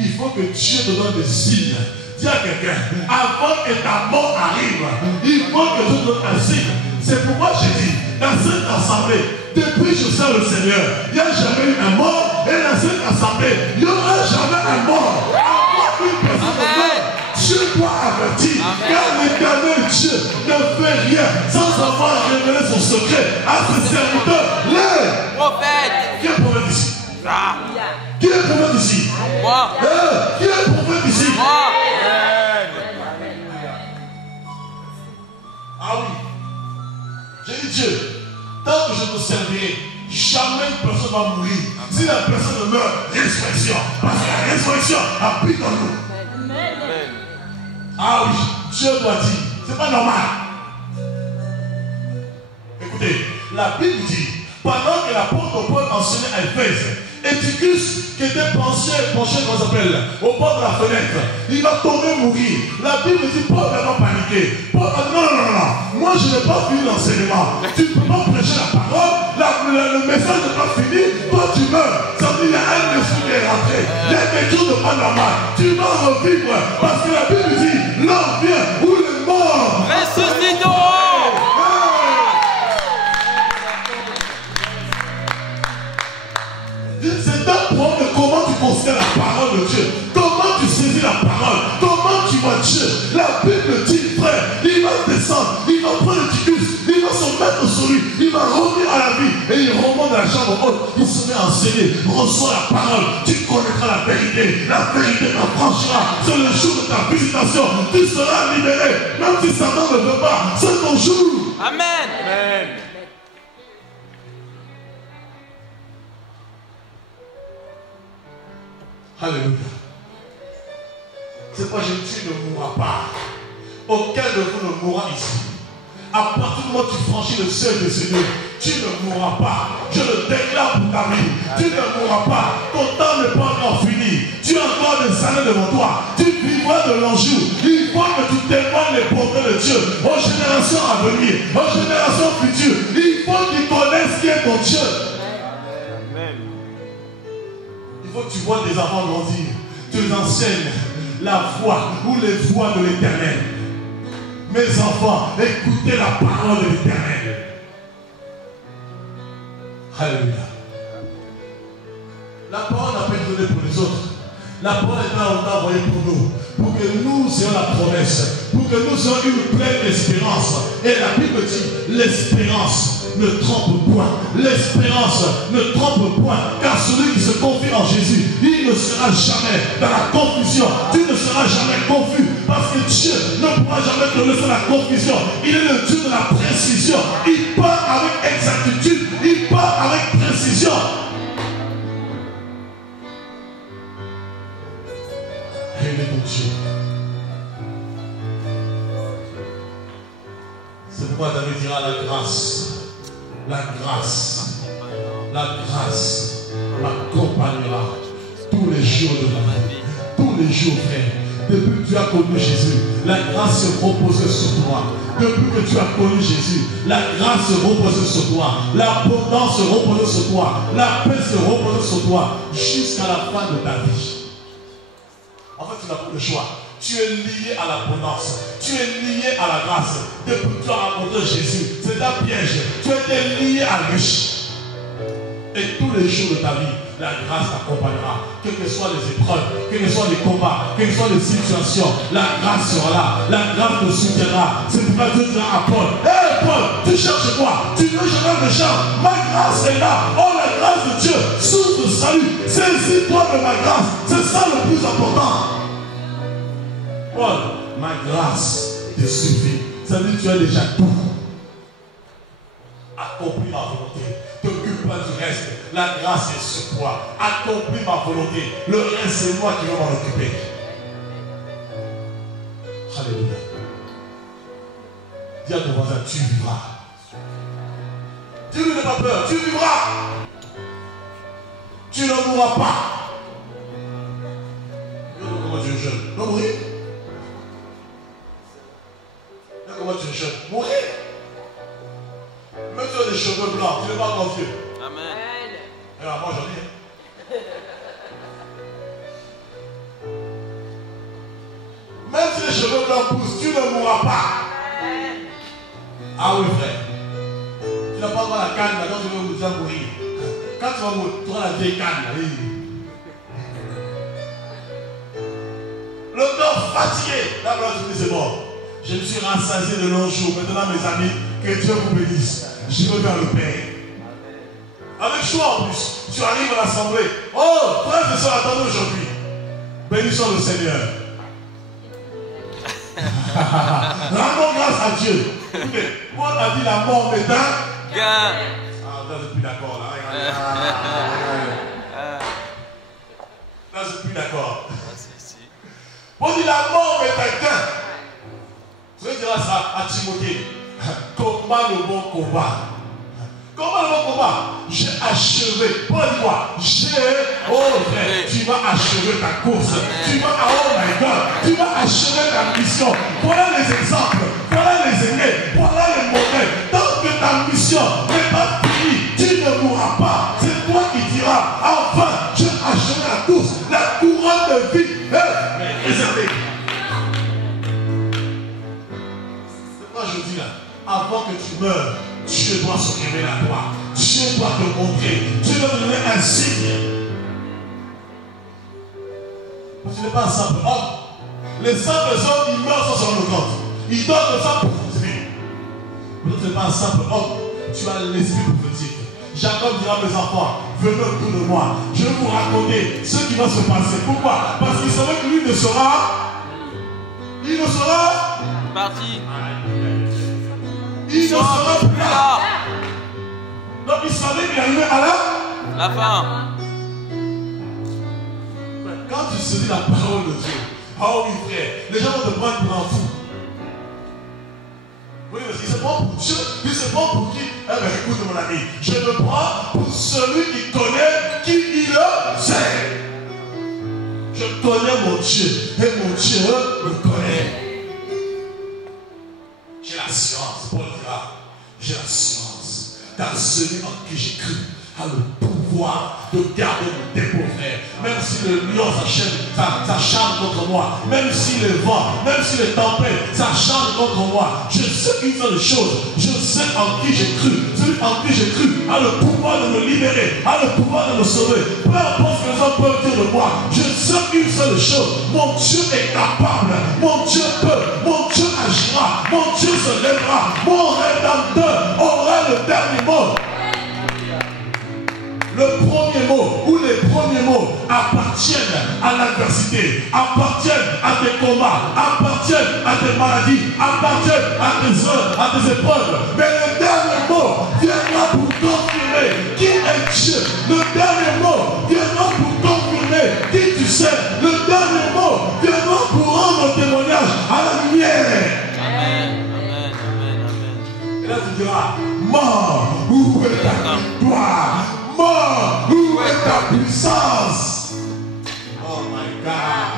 il faut que Dieu te donne des signes. Dis à quelqu'un, avant que ta mort arrive, il faut que Dieu te donne un signe. C'est pourquoi j'ai dit, dans cette assemblée, depuis que je sers le Seigneur, il n'y a jamais eu un mort. Et dans cette assemblée, il n'y aura jamais un mort. Avant qu'une personne meure, Dieu doit avertir. Car l'éternel Dieu ne fait rien sans avoir révélé son secret à ses serviteurs. Les Prophète. Qui est prophète ici? Qui est prophète ici? Moi. Qui est prophète ici? Moi. Ah oui. J'ai dit Dieu, tant que je te servirai, jamais une personne va mourir. Si la personne meurt, résurrection. Parce que la résurrection habite en nous. Amen. Ah oui, Dieu doit dire, c'est pas normal. Écoutez, la Bible dit, pendant que l'apôtre Paul enseignait à Éphèse, Éticus, qui était penché, comment ça s'appelle, au bord de la fenêtre, il va tomber mourir. La Bible dit, Paul n'a pas paniqué. Paul a dit, non, moi je n'ai pas fini l'enseignement. Tu ne peux pas prêcher la parole, le message n'est pas fini, toi tu meurs. Ça veut dire, il y a un esprit qui est rentré. Il y a quelque chose de pas normal. Tu vas revivre, parce que la Bible dit, l'homme vient où les morts. Ressuscitons. reçois la parole, tu connaîtras la vérité t'affranchira. C'est le jour de ta visitation, tu seras libéré. Même si Satan ne veut pas, c'est ton jour. Amen. Amen. Alléluia. C'est pourquoi je dis, tu ne mourras pas. Aucun de vous ne mourra ici. À partir du moment où tu franchis le seuil de Seigneur, tu ne mourras pas. Je le déclare pour ta vie. Tu ne mourras pas. Ton temps n'est pas encore fini. Tu as encore des années devant toi. Tu vivras de l'enjeu. Il faut que tu témoignes les progrès de Dieu aux générations à venir, aux générations futures. Il faut qu'ils connaissent qui est ton Dieu. Amen. Il faut que tu vois tes enfants grandir. Tu les enseignes la voie ou les voies de l'Éternel. Mes enfants, écoutez la parole de l'Éternel. Alléluia. La parole n'a pas été donnée pour les autres. La parole est envoyée pour nous. Pour que nous ayons la promesse. Pour que nous ayons une pleine espérance. Et la Bible dit, l'espérance ne trompe point. L'espérance ne trompe point. Car celui qui se confie en Jésus, il ne sera jamais dans la confusion. Tu ne seras jamais confus. Parce que Dieu ne pourra jamais te laisser la confusion. Il est le Dieu de la précision. Il part avec exactitude. Il part avec précision. Et il est ton Dieu. C'est pourquoi David dira la grâce. La grâce m'accompagnera tous les jours de ma vie. Tous les jours, frère. Depuis que tu as connu Jésus, la grâce se reposait sur toi. Depuis que tu as connu Jésus, la grâce se reposait sur toi. L'abondance se reposait sur toi. La paix se reposait sur toi. Jusqu'à la fin de ta vie. En fait, tu n'as pas le choix. Tu es lié à l'abondance. Tu es lié à la grâce. Depuis que tu as rencontré Jésus, c'est un piège. Tu es lié à lui. Et tous les jours de ta vie, la grâce t'accompagnera. Quelles que soient les épreuves, quels que soient les combats, quelles que soient les situations, la grâce sera là. La grâce te soutiendra. C'est pourquoi Dieu dira à Paul, hé Paul, tu cherches quoi? Tu veux jamais le champ. Ma grâce est là. Oh, la grâce de Dieu, source de salut. Saisis-toi de ma grâce. C'est ça le plus important. Paul, ma grâce te suffit. Ça veut dire que tu as déjà tout. Accomplis ma volonté. T'occupe pas du reste. La grâce est sur toi. Accomplis ma volonté. Le reste, c'est moi qui vais m'en occuper. Alléluia. Dis à ton voisin, tu vivras. Dis-lui, n'aie pas peur, tu vivras. Tu ne mourras pas. Regarde comment tu es jeune. Non, mourir. Regarde comment tu es jeune. Mourir. Même si tu as des cheveux blancs, tu n'es pas encore vieux. Amen. Alors, moi j'en ai. Même si les cheveux blancs poussent, tu ne mourras pas. Ah oui, frère. Tu n'as pas encore la canne, maintenant tu vas mourir. Quand tu vas mourir, tu auras la vieille canne. Oui. Le corps fatigué. Là, tu dis c'est bon. Je me suis rassasié de longs jours. Maintenant, mes amis, que Dieu vous bénisse. Je veux vers le Père. Avec choix en plus. Tu arrives à l'assemblée. Oh, frère et soeur, attendez aujourd'hui. Bénissons le Seigneur. Rendons grâce à Dieu. Écoutez, moi on a dit la mort est un gain. Ah, là, je suis plus d'accord. Là, je suis plus d'accord. On dit la mort est un gain. Je vais dire ça à Timothée. Combat le bon combat. Combat le bon combat. J'ai achevé. Paul dit quoi? Frère, tu vas achever ta course. Tu vas, oh my God, tu vas achever ta mission. Voilà les exemples. Voilà les aînés. Voilà les mauvais. Tant que ta mission n'est pas finie, tu ne mourras pas. C'est toi qui diras, enfin, j'ai achevé la course. La couronne de vie est réservée. Je dis là, avant que tu meurs, Dieu doit se révéler à toi. Dieu doit te montrer. Dieu doit te donner un signe. Parce que tu n'es pas un simple homme. Les simples hommes, ils meurent sans se rendre compte. Ils donnent le sang pour prophétiser. Mais tu n'es pas un simple homme. Tu as l'esprit prophétique. Jacob dira à mes enfants, venez autour de moi. Je vais vous raconter ce qui va se passer. Pourquoi? Parce qu'il savait que lui ne sera. Il ne sera. Parti. Il ne sera plus là. Donc il savait qu'il arrivait à la fin. Quand tu se dis la parole de Dieu, oh oui frère, les gens vont te prendre pour un fou. Oui, parce qu'il se prend pour Dieu, il se prend pour qui? Eh bien écoute mon ami, je me prends pour celui qui connaît qui il le sait. Je connais mon Dieu et mon Dieu me connaît. J'ai la science, Paul dira, j'ai la science, car celui en qui j'ai cru a le pouvoir de garder mon dépôt, frère. Même si le lion s'acharne contre moi, même si le vent, même si les tempêtes s'acharnent contre moi, je sais une seule chose, je sais en qui j'ai cru. Celui en qui j'ai cru a le pouvoir de me libérer, a le pouvoir de me sauver. Peu importe ce que les hommes peuvent dire de moi, je sais une seule chose, mon Dieu est capable, mon Dieu peut, mon Dieu agira, mon Dieu se lèvera, mon rédempteur aura le dernier mot. Le premier mot ou les premiers mots appartiennent à l'adversité, appartiennent à tes combats, appartiennent à tes maladies, appartiennent à tes épreuves. Mais le dernier mot viendra pour confirmer qui est Dieu. Le dernier mot viendra pour confirmer qui tu sais. Le dernier mot viendra pour rendre témoignage à la lumière. Amen, amen, amen, amen. Et là tu diras, mort, où est ta victoire? Mort, où est ta puissance? Oh my God,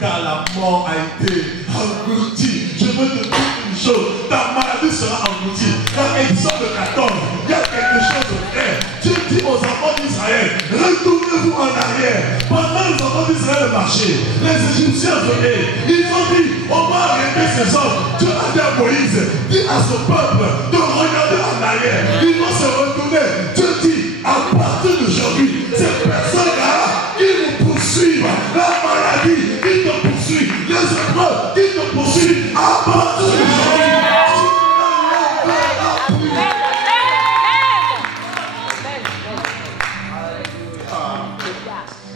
car la mort a été engloutie. Je veux te dire une chose, ta maladie sera engloutie. Dans Exode 14, il y a quelque chose de vrai. Dieu dit aux enfants d'Israël, retournez-vous en arrière. Pendant les enfants d'Israël marchaient, les Égyptiens venaient. Ils ont dit, on va arrêter ces hommes. Dieu a dit à Moïse, dit à son peuple de regarder en arrière. Ils vont se retourner. Dieu dit, à partir d'aujourd'hui, ces personnes-là qui nous poursuivent, la maladie qui te poursuit, les épreuves qui te poursuivent, à partir d'aujourd'hui,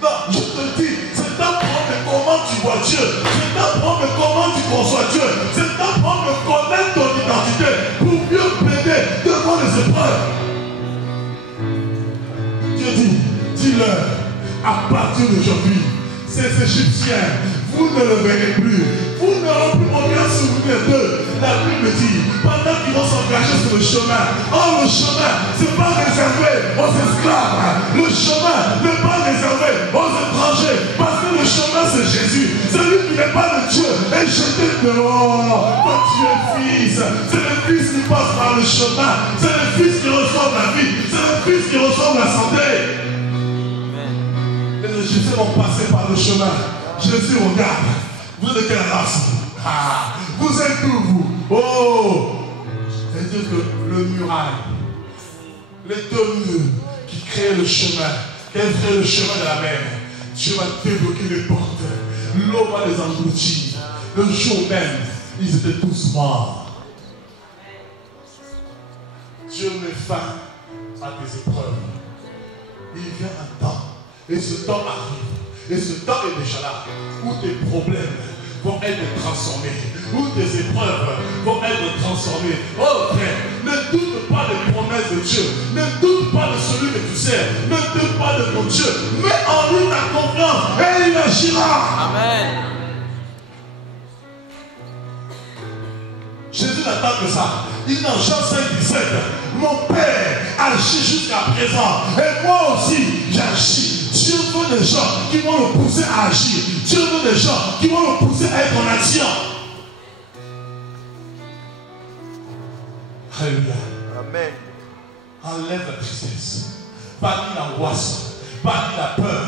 non, je te dis, c'est d'apprendre comment tu vois Dieu, c'est d'apprendre comment tu conçois Dieu, c'est d'apprendre à connaître ton identité pour mieux plaider devant les épreuves. Dis-leur, à partir d'aujourd'hui, ces Égyptiens, vous ne le verrez plus. Vous n'aurez plus aucun souvenir d'eux. La Bible dit, pendant qu'ils vont s'engager sur le chemin, oh le chemin, ce n'est pas réservé aux esclaves. Le chemin n'est pas réservé aux étrangers. Parce que le chemin, c'est Jésus. Celui qui n'est pas de Dieu est jeté dehors. Quand tu es fils, c'est le fils qui passe par le chemin. C'est le fils qui reçoit la vie. C'est le fils qui reçoit la santé. Les Égyptiens vont passer par le chemin. Jésus regarde. Vous êtes de quelle race? Vous êtes d'où vous? Oh! C'est-à-dire que le muraille, les deux murs qui créent le chemin, qui créent le chemin de la mer, Dieu va débloquer les portes. L'eau va les engloutir. Le jour même, ils étaient tous morts. Dieu met fin à tes épreuves. Il vient un temps. Et ce temps arrive, et ce temps est déjà là, où tes problèmes vont être transformés, où tes épreuves vont être transformées. Oh frère, ne doute pas des promesses de Dieu, ne doute pas de celui que tu sers, ne doute pas de ton Dieu, mets en lui ta confiance et il agira. Amen. Jésus n'attend que ça. Il dit dans Jean 5, 17, mon Père agit jusqu'à présent, et moi aussi j'agis. Dieu veut des gens qui vont le pousser à agir. Dieu veut des gens qui vont le pousser à être en action. Alléluia. Amen. Enlève la tristesse. Bannis l'angoisse. Bannis la peur.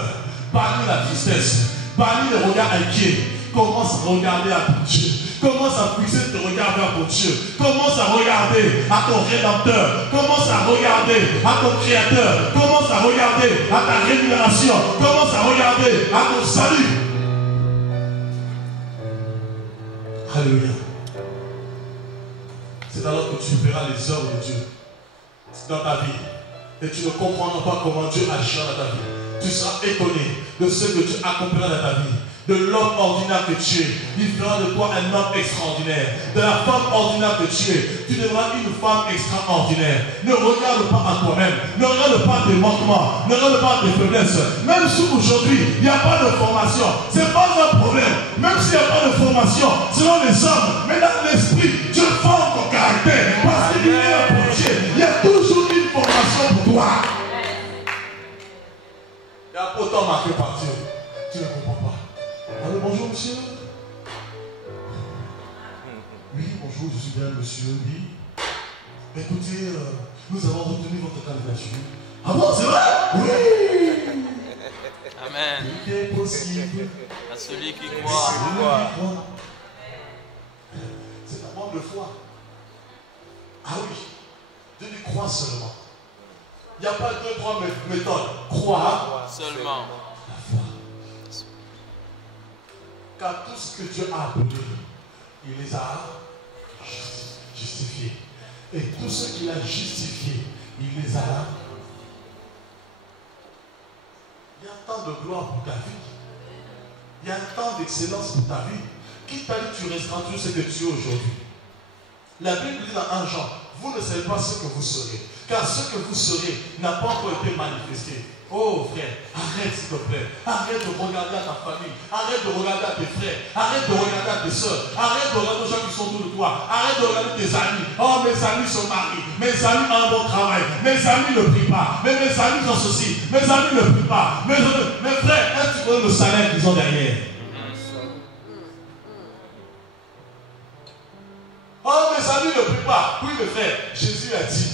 Bannis la tristesse. Bannis le regard inquiet. Commence à regarder à ton Dieu. Commence à fixer ton regard vers ton Dieu. Commence à regarder à ton Rédempteur. Commence à regarder à ton Créateur. Commence à regarder à ta rémunération. Commence à regarder à ton salut. Alléluia. C'est alors que tu verras les œuvres de Dieu dans ta vie. Et tu ne comprendras pas comment Dieu agira dans ta vie. Tu seras étonné de ce que Dieu accomplira dans ta vie. De l'homme ordinaire que tu es, il fera de toi un homme extraordinaire. De la femme ordinaire que tu es, tu deviendras une femme extraordinaire. Ne regarde pas à toi-même, ne regarde pas tes manquements, ne regarde pas tes faiblesses. Même si aujourd'hui, il n'y a pas de formation, ce n'est pas un problème. Même s'il n'y a pas de formation, selon les hommes, mais dans l'esprit, Dieu forme ton caractère. Parce qu'il est un projet, il y a toujours une formation pour toi. Il y a autant marqué par Dieu, tu ne comprends pas. Allô, bonjour monsieur. Oui, bonjour, je suis bien monsieur, oui. Écoutez, nous avons retenu votre candidature. Ah bon, c'est vrai? Oui. Amen. Tout est possible. À celui qui C'est croit. celui qui croit. C'est un manque de foi. Ah oui, Dieu dit crois seulement. Il n'y a pas 2-3 méthodes. Croire Seulement. la foi. Car tout ce que Dieu a appelé, il les a justifiés. Et tout ce qu'il a justifié, il les a. Il y a un temps de gloire pour ta vie. Il y a un temps d'excellence pour ta vie. Qui t'a dit que tu resteras tout ce que tu es aujourd'hui? La Bible dit dans 1 Jean, vous ne savez pas ce que vous serez. Car ce que vous serez n'a pas encore été manifesté. Oh frère, arrête s'il te plaît. Arrête de regarder à ta famille. Arrête de regarder à tes frères. Arrête de regarder à tes soeurs. Arrête de regarder aux gens qui sont autour de toi. Arrête de regarder tes amis. Oh, mes amis se marient. Mes amis ont un bon travail. Mes amis ne prient pas. Mais mes amis ont ceci. Mes amis ne prient pas. Mes frères, est-ce que tu connais le salaire qu'ils ont derrière? Oh, mes amis ne prient pas. Oui, mes frères, Jésus a dit.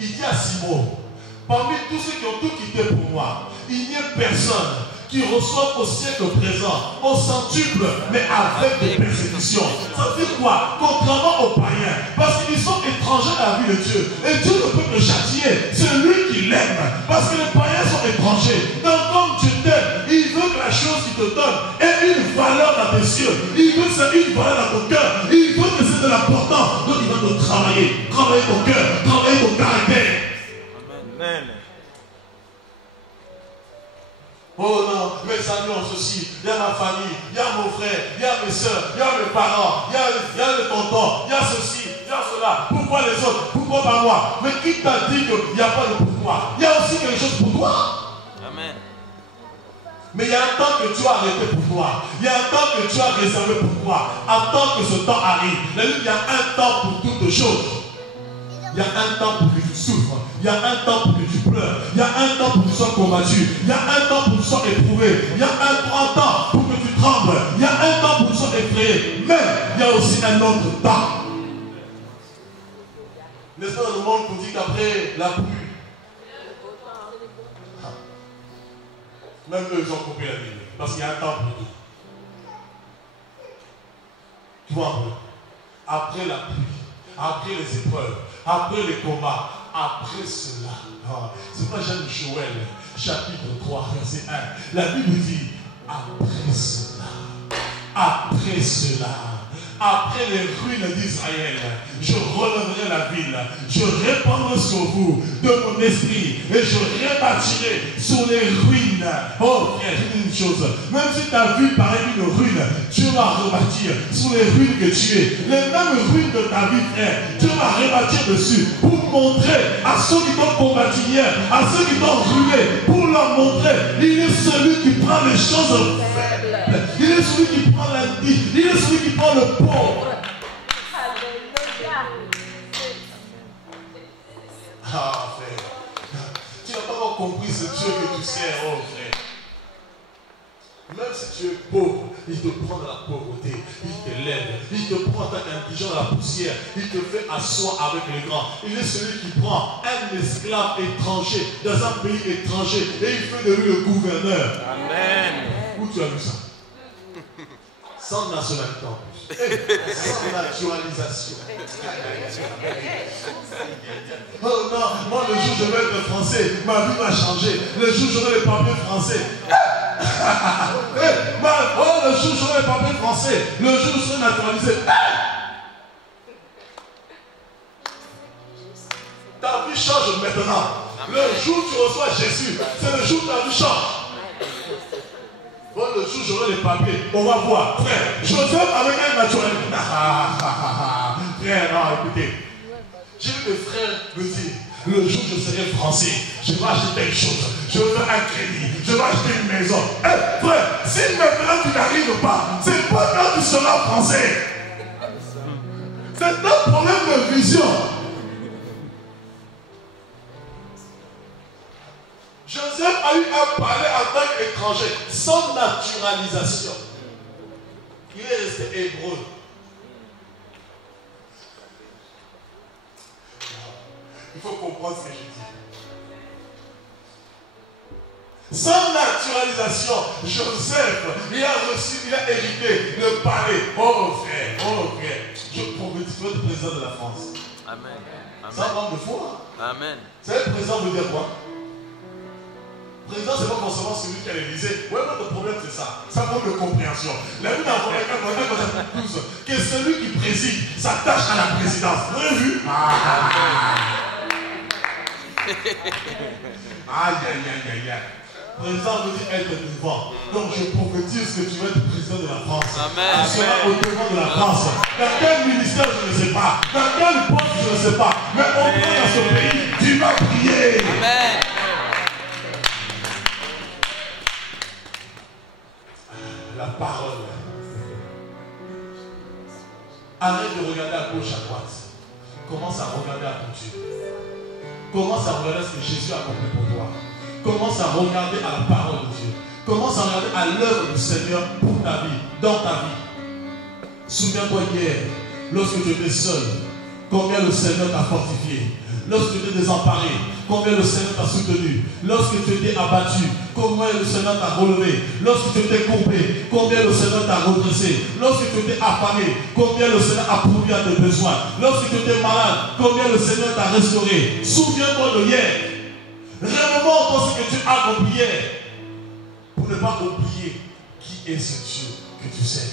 Il dit à Simon, parmi tous ceux qui ont tout quitté pour moi, il n'y a personne qui reçoive au siècle présent, au centuple, mais avec des persécutions. Ça veut dire quoi? Contrairement aux païens, parce qu'ils sont étrangers à la vie de Dieu. Et Dieu ne peut que châtier celui qui l'aime, parce que les païens sont étrangers. Donc comme Dieu t'aime, il veut que la chose qu'il te donne ait une valeur dans tes yeux. Il veut que ça ait une valeur dans ton cœur. Il veut que c'est de l'importance. Donc il va te travailler. Travailler ton cœur, travailler ton caractère. Amen. Oh non, mes amis ont ceci, il y a ma famille, il y a mon frère, il y a mes soeurs, il y a mes parents, il y a le tonton, il y a ceci, il y a cela. Pourquoi les autres? Pourquoi pas moi? Mais qui t'a dit qu'il n'y a pas de pourquoi? Il y a aussi quelque chose pour toi. Amen. Mais il y a un temps que tu as arrêté pour toi. Il y a un temps que tu as réservé pour toi. Attends que ce temps arrive. Il y a un temps pour toutes choses. Il y a un temps pour que tu souffres. Il y a un temps pour que tu pleures. Il y a un temps pour que tu sois combattu. Il y a un temps pour que tu sois éprouvé. Il y a un temps pour que tu trembles. Il y a un temps pour que tu sois effrayé. Mais il y a aussi un autre temps. N'est-ce pas, le monde nous dit qu'après la pluie, même eux, ils ont coupé la Bible. Parce qu'il y a un temps pour tout. Tu vois un peu? Après la pluie, après les épreuves, après les combats, après cela. C'est pas Jean Joël, chapitre 3, verset 1. La Bible dit, après cela, après les ruines d'Israël, je relèverai la ville, je répandrai sur vous de mon esprit et je rebâtirai sur les ruines. Oh frère, je dis une chose, même si ta vie paraît une ruine, Dieu va rebâtir sur les ruines que tu es. Les mêmes ruines de ta vie, frère, Dieu va rebâtir dessus pour montrer à ceux qui t'ont combattu hier, à ceux qui t'ont ruiné, pour leur montrer, il est celui qui prend les choses faibles. Il est celui qui prend l'indigne. Il est celui qui prend le pauvre. Ah, frère. Tu n'as pas encore compris ce Dieu que tu sers, oh frère. Même si tu es pauvre, il te prend de la pauvreté. Il te lève. Il te prend en tant qu'indigent dans la poussière. Il te fait asseoir avec les grands. Il est celui qui prend un esclave étranger dans un pays étranger et il fait de lui le gouverneur. Amen. Où tu as vu ça? Sans nationalité en plus. Sans naturalisation. Oh non, moi le jour où je vais être français, ma vie va changer. Le jour où j'aurai les papiers français. Oh, le jour où j'aurai les papiers français. Le jour où je serai naturalisé. Ta vie change maintenant. Le reçois Jésus, c'est le jour où ta vie change. Bon, le jour, j'aurai les papiers. On va voir. Frère, Joseph avec un naturel. Frère, non, écoutez. J'ai vu mes frères me dire, le jour où je serai français, je vais acheter telle chose. Je veux un crédit. Je vais acheter une maison. Eh, frère, si maintenant tu n'arrives pas, c'est pas quand tu seras français. C'est un problème de vision. Joseph a eu un palais en tant qu'étranger, sans naturalisation. Il est resté hébreu. Il faut comprendre ce que je dis. Sans naturalisation, Joseph, il a reçu, il a hérité le palais. Oh frère, je prophétise le président de la France. Amen. Ça manque de foi. Amen. Vous savez, le président veut dire quoi? Le président, c'est pas forcément celui qui a l'Élysée. Ouais, notre problème, c'est ça. Ça manque de compréhension. La vie d'un que celui qui préside s'attache à la présidence. Vous avez vu? Aïe. Le président veut dire être devant. Donc je prophétise que tu vas être président de la France. Amen. Tu seras au devant de la France. Dans quel ministère, je ne sais pas. Dans quel poste, je ne sais pas. Mais au moins dans ce pays, tu vas prier. Amen. La parole. Arrête de regarder à gauche, à droite. Commence à regarder à ton Dieu. Commence à regarder ce que Jésus a accompli pour toi. Commence à regarder à la parole de Dieu. Commence à regarder à l'œuvre du Seigneur pour ta vie, dans ta vie. Souviens-toi hier, lorsque tu étais seul, combien le Seigneur t'a fortifié. Lorsque tu étais désemparé, combien le Seigneur t'a soutenu. Lorsque tu étais abattu, combien le Seigneur t'a relevé. Lorsque tu étais courbé, combien le Seigneur t'a redressé. Lorsque tu étais affamé, combien le Seigneur a pourvu à tes besoins. Lorsque tu étais malade, combien le Seigneur t'a restauré. Souviens-toi de hier. Remémore ce que tu as accompli hier. Pour ne pas oublier qui est ce Dieu que tu sais.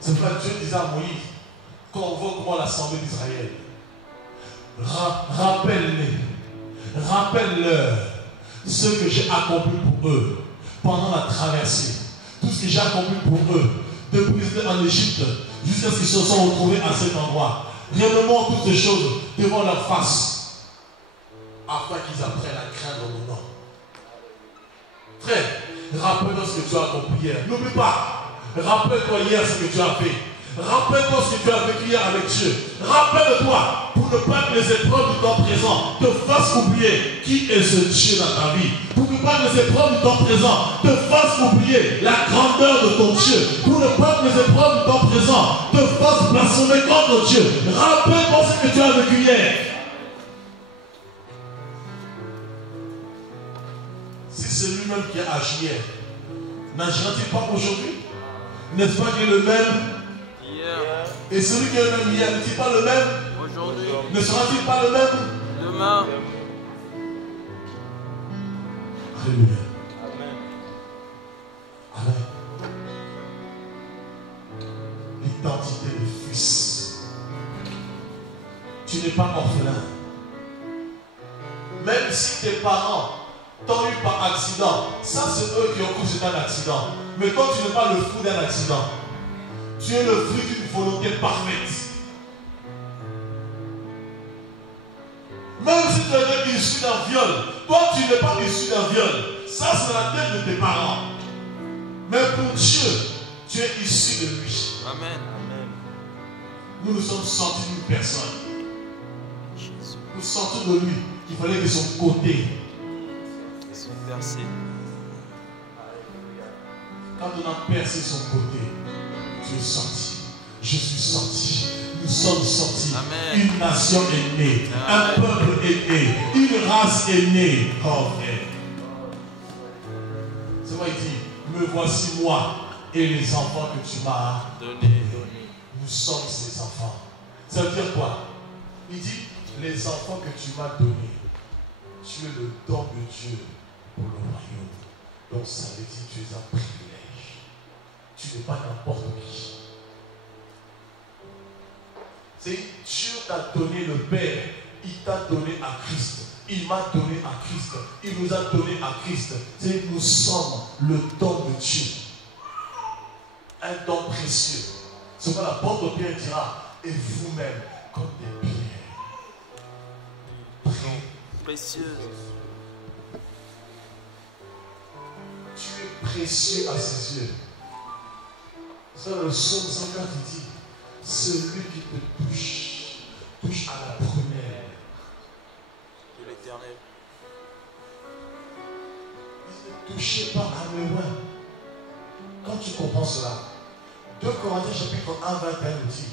C'est pourquoi Dieu disait à Moïse, convoque-moi l'assemblée d'Israël. Rappelle-leur ce que j'ai accompli pour eux pendant la traversée. Tout ce que j'ai accompli pour eux depuis qu'ils étaient en Égypte jusqu'à ce qu'ils se sont retrouvés à cet endroit. Remémore toutes ces choses devant leur face afin qu'ils apprennent à craindre mon nom. Frère, rappelle-toi ce que tu as accompli hier. N'oublie pas. Rappelle-toi hier ce que tu as fait. Rappelle-toi ce que tu as vécu hier avec Dieu. Rappelle-toi pour ne pas que les épreuves du temps présent te fassent oublier qui est ce Dieu dans ta vie. Pour ne pas que les épreuves du temps présent te fassent oublier la grandeur de ton Dieu. Pour ne pas que les épreuves du temps présent te fassent blasphémer contre Dieu. Rappelle-toi ce que tu as vécu hier. Si c'est lui-même qui a agi hier, n'agira-t-il pas aujourd'hui? N'est-ce pas qu'il est le même? Et celui qui est le même hier, n'est-il pas le même aujourd'hui? Ne sera-t-il pas le même Demain. Alléluia. Amen. Amen. L'identité de fils. Tu n'es pas orphelin. Même si tes parents t'ont eu par accident, ça c'est eux qui ont cru que c'est un accident. Mais toi tu n'es pas le fruit d'un accident. Tu es le fruit d'une volonté parfaite. Même si tu es issu d'un viol, toi tu n'es pas issu d'un viol. Ça c'est la tête de tes parents. Mais pour Dieu, tu es issu de lui. Amen. Nous nous sommes sortis d'une personne. Nous sortons de lui. Il fallait que son côté. Percé. Quand on a percé son côté, tu es sorti. Je suis sorti. Nous sommes sortis. Amen. Une nation est née. Amen. Un peuple est né. Une race est née. Oh frère. C'est quoi il dit? Me voici moi et les enfants que tu m'as Donné. Nous sommes ces enfants. Ça veut dire quoi? Il dit les enfants que tu m'as donnés. Tu es le don de Dieu pour le royaume. Donc ça veut dire que tu es un privilège. Tu n'es pas n'importe qui. C'est Dieu t'a donné le Père il t'a donné à Christ. Il m'a donné à Christ. Il nous a donné à Christ. C'est nous sommes le don de Dieu. Un don précieux. C'est quoi l'apôtre Pierre dira. Et vous-même, comme des pierres précieuses. Tu es précieux à ses yeux. C'est le psaume 104 qui dit, celui qui te touche à la première. De l'Éternel. Ne touchez pas à mes mains. Quand tu comprends cela, 2 Corinthiens chapitre 1, 21 nous dit,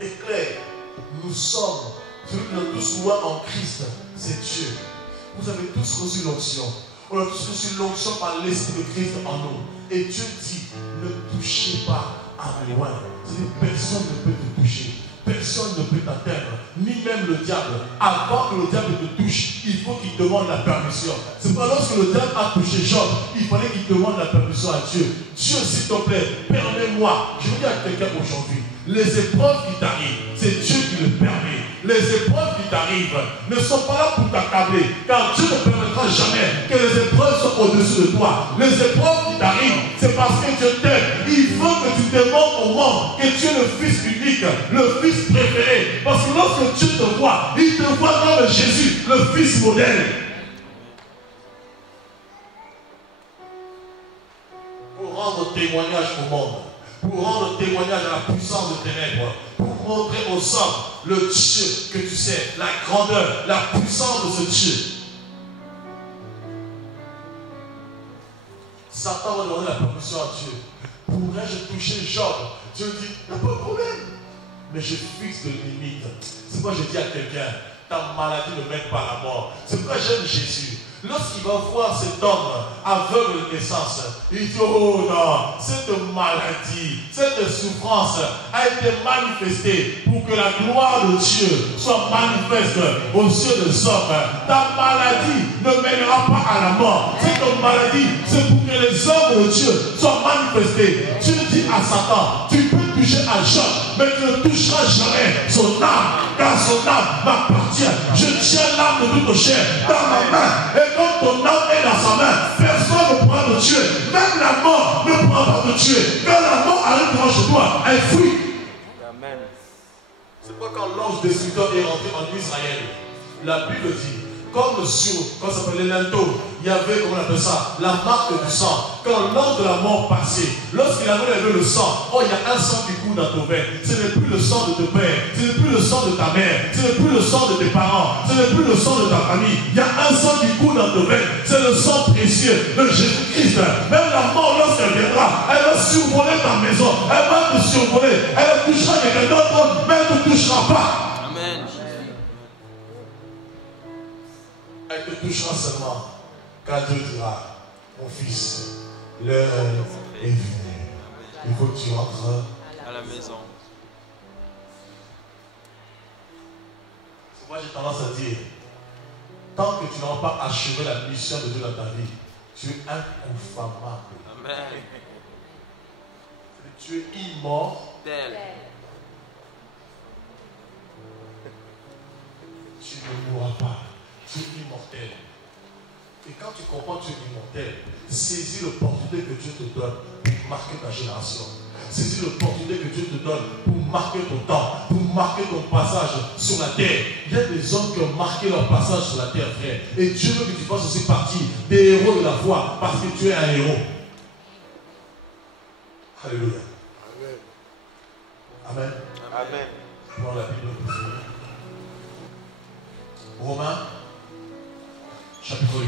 est clair, nous sommes, celui qui a tous loin en Christ, c'est Dieu. Vous avez tous reçu l'onction. On a tous reçu l'onction par l'Esprit de Christ en nous. Et Dieu dit, ne touchez pas à mes mains. Personne ne peut te toucher. Personne ne peut t'atteindre, ni même le diable. Avant que le diable te touche, il faut qu'il demande la permission. C'est pas lorsque le diable a touché Job, il fallait qu'il demande la permission à Dieu. Dieu, s'il te plaît, permets-moi. Je veux dire à quelqu'un aujourd'hui, les épreuves qui t'arrivent, c'est Dieu qui le permet. Les épreuves qui t'arrivent ne sont pas là pour t'accabler, car Dieu ne permettra jamais que les épreuves soient au-dessus de toi. Les épreuves qui t'arrivent, c'est parce que Dieu t'aime. Il faut que tu demandes au monde que tu es le Fils unique, le Fils préféré. Parce que lorsque Dieu te voit, il te voit comme Jésus, le Fils modèle. Pour rendre témoignage au monde, pour rendre témoignage à la puissance des ténèbres, pour montrer aux hommes le Dieu que tu sais, la grandeur, la puissance de ce Dieu. Satan va demander la permission à Dieu. Pourrais-je toucher Job? Dieu dit, il n'y a pas de problème. Mais je fixe de limite. C'est pourquoi je dis à quelqu'un, ta maladie ne mène pas à la mort. C'est pourquoi j'aime Jésus. Lorsqu'il va voir cet homme aveugle de naissance, il dit, oh non, cette maladie, cette souffrance a été manifestée pour que la gloire de Dieu soit manifeste aux yeux des hommes. Ta maladie ne mènera pas à la mort. Cette maladie, c'est pour que les œuvres de Dieu soient manifestées. Dieu dit à Satan, tu peux toucher à Job, mais tu ne toucheras jamais son âme, car son âme m'appartient. Je tiens l'âme de toute chair dans ma main. Et quand ton âme est dans sa main, personne ne pourra te tuer. Même la mort ne pourra pas te tuer. Quand la mort arrive devant chez toi, elle fuit. Amen. C'est pourquoi quand l'ange destructeur est rentré en Israël, la Bible dit, comme sur, quand ça s'appelait linteau, il y avait, comment on appelle ça, la marque du sang. Quand l'ange de la mort passait, lorsqu'il avait levé le sang, oh, il y a un sang qui coule dans ton veine. Ce n'est plus le sang de ton père, ce n'est plus le sang de ta mère, ce n'est plus le sang de tes parents, ce n'est plus le sang de ta famille. Il y a un sang qui coule dans ton veine. C'est le sang précieux de Jésus-Christ. Même la mort, lorsqu'elle viendra, elle va survoler ta maison, elle va te survoler, elle touchera quelqu'un d'autre, mais elle ne te touchera pas. Amen. Elle te touchera seulement quand Dieu dira, mon fils, l'heure est venue. Il faut que tu rentres À la maison. Moi j'ai tendance à dire, tant que tu n'auras pas achevé la mission de Dieu dans ta vie, tu es inconfamable. Amen. Tu es immortel. Tu ne mourras pas. Tu es immortel. Et quand tu comprends que tu es immortel, saisis l'opportunité que Dieu te donne pour marquer ta génération. Saisis l'opportunité que Dieu te donne pour marquer ton temps, pour marquer ton passage sur la terre. Il y a des hommes qui ont marqué leur passage sur la terre, frère. Et Dieu veut que tu fasses aussi partie des héros de la foi parce que tu es un héros. Alléluia. Amen. Amen. Prends la Bible pour finir. Romains, chapitre 8.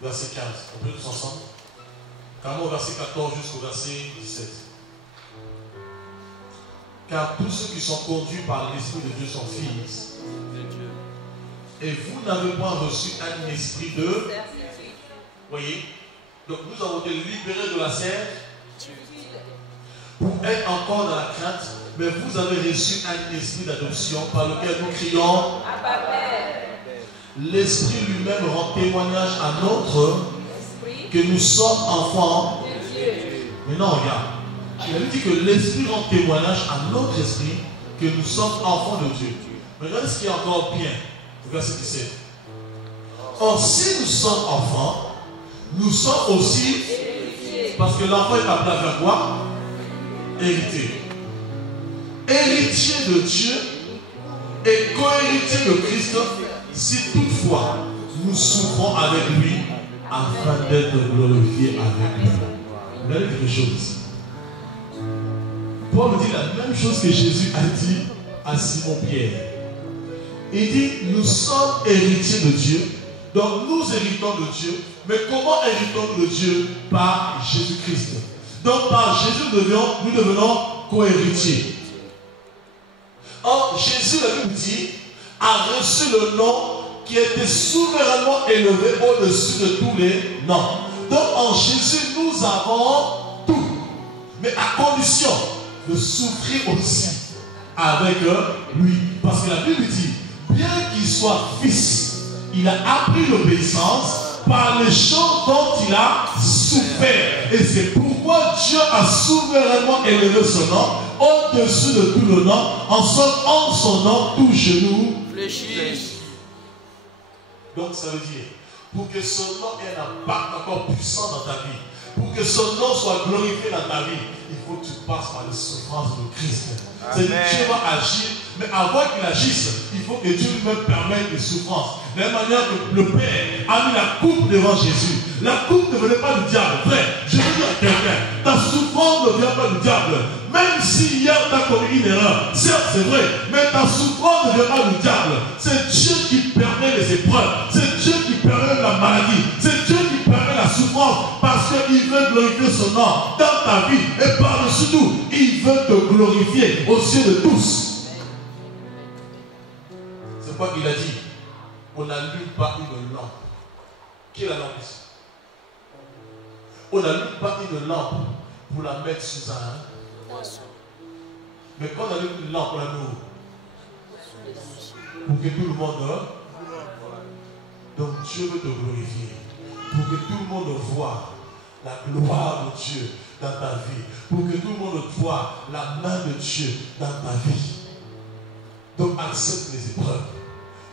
Verset 15. On peut tous ensemble. Carrément au verset 14 jusqu'au verset 17. Car tous ceux qui sont conduits par l'Esprit de Dieu sont fils De Dieu. et vous n'avez pas reçu un esprit de... Voyez. Donc nous avons été libérés de la serre pour être encore dans la crainte, mais vous avez reçu un esprit d'adoption par lequel nous crions. L'Esprit lui-même rend témoignage à notre que nous sommes enfants. Mais non, regarde. Il a dit que l'Esprit rend témoignage à notre esprit que nous sommes enfants de Dieu. Mais regardez ce qui est encore bien. Le verset 17. Or, si nous sommes enfants, nous sommes aussi, parce que l'enfant est appelé à faire quoi? Héritier. Héritier de Dieu et co-héritier de Christ, si toutefois nous souffrons avec lui afin d'être glorifiés avec lui. Regardez quelque chose ici. Paul dit la même chose que Jésus a dit à Simon-Pierre. Il dit, nous sommes héritiers de Dieu, donc nous héritons de Dieu. Mais comment héritons-nous de Dieu? Par Jésus-Christ. Donc par Jésus, nous devenons co-héritiers. Or, Jésus, la Bible dit, a reçu le nom qui était souverainement élevé au-dessus de tous les noms. Donc en Jésus, nous avons tout. Mais à condition de souffrir aussi avec lui. Parce que la Bible dit, bien qu'il soit fils, il a appris l'obéissance par les choses dont il a souffert. Et c'est pourquoi Dieu a souverainement élevé son nom au-dessus de tout le nom, en son nom, tout genou fléchisse. Donc ça veut dire, pour que son nom ait un impact encore puissant dans ta vie, pour que son nom soit glorifié dans ta vie, il faut que tu passes par les souffrances de Christ. C'est-à-dire que Dieu va agir, mais avant qu'il agisse, il faut que Dieu lui-même permette des souffrances. De la même manière que le Père a mis la coupe devant Jésus. La coupe ne venait pas du diable. Frère, je veux dire à quelqu'un, ta souffrance ne vient pas du diable. Même si hier tu as commis une erreur, certes c'est vrai, mais ta souffrance ne vient pas du diable. C'est Dieu qui permet les épreuves. C'est Dieu qui permet la maladie. C'est Dieu qui permet la souffrance parce qu'il veut glorifier son nom dans ta vie. Et par-dessus tout, il veut te glorifier aux yeux de tous. C'est quoi qu'il a dit? On n'allume pas une lampe. Qui est la lampe ici? On n'allume pas une lampe pour la mettre sous un poisson. Mais quand on allume une lampe, on l'allume pour que tout le monde dort. Donc Dieu veut te glorifier. Pour que tout le monde voit la gloire de Dieu dans ta vie. Pour que tout le monde voit la main de Dieu dans ta vie. Donc accepte les épreuves.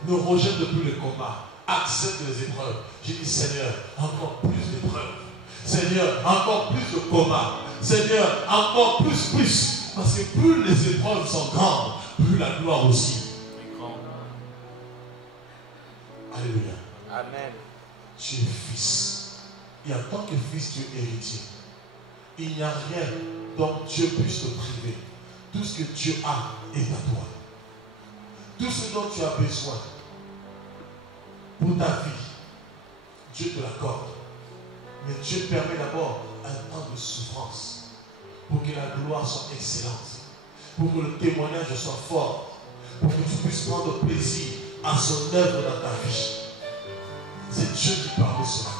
Ne rejette plus les combats. Accepte les épreuves. J'ai dit Seigneur, encore plus d'épreuves. Seigneur, encore plus de combats. Seigneur, encore plus. Parce que plus les épreuves sont grandes, plus la gloire aussi. Alléluia. Amen. Tu es fils. Et en tant que fils, tu es héritier. Il n'y a rien dont Dieu puisse te priver. Tout ce que Dieu a est à toi. Tout ce dont tu as besoin pour ta vie, Dieu te l'accorde. Mais Dieu permet d'abord un temps de souffrance pour que la gloire soit excellente, pour que le témoignage soit fort, pour que tu puisses prendre plaisir à son œuvre dans ta vie. C'est Dieu qui parle de cela.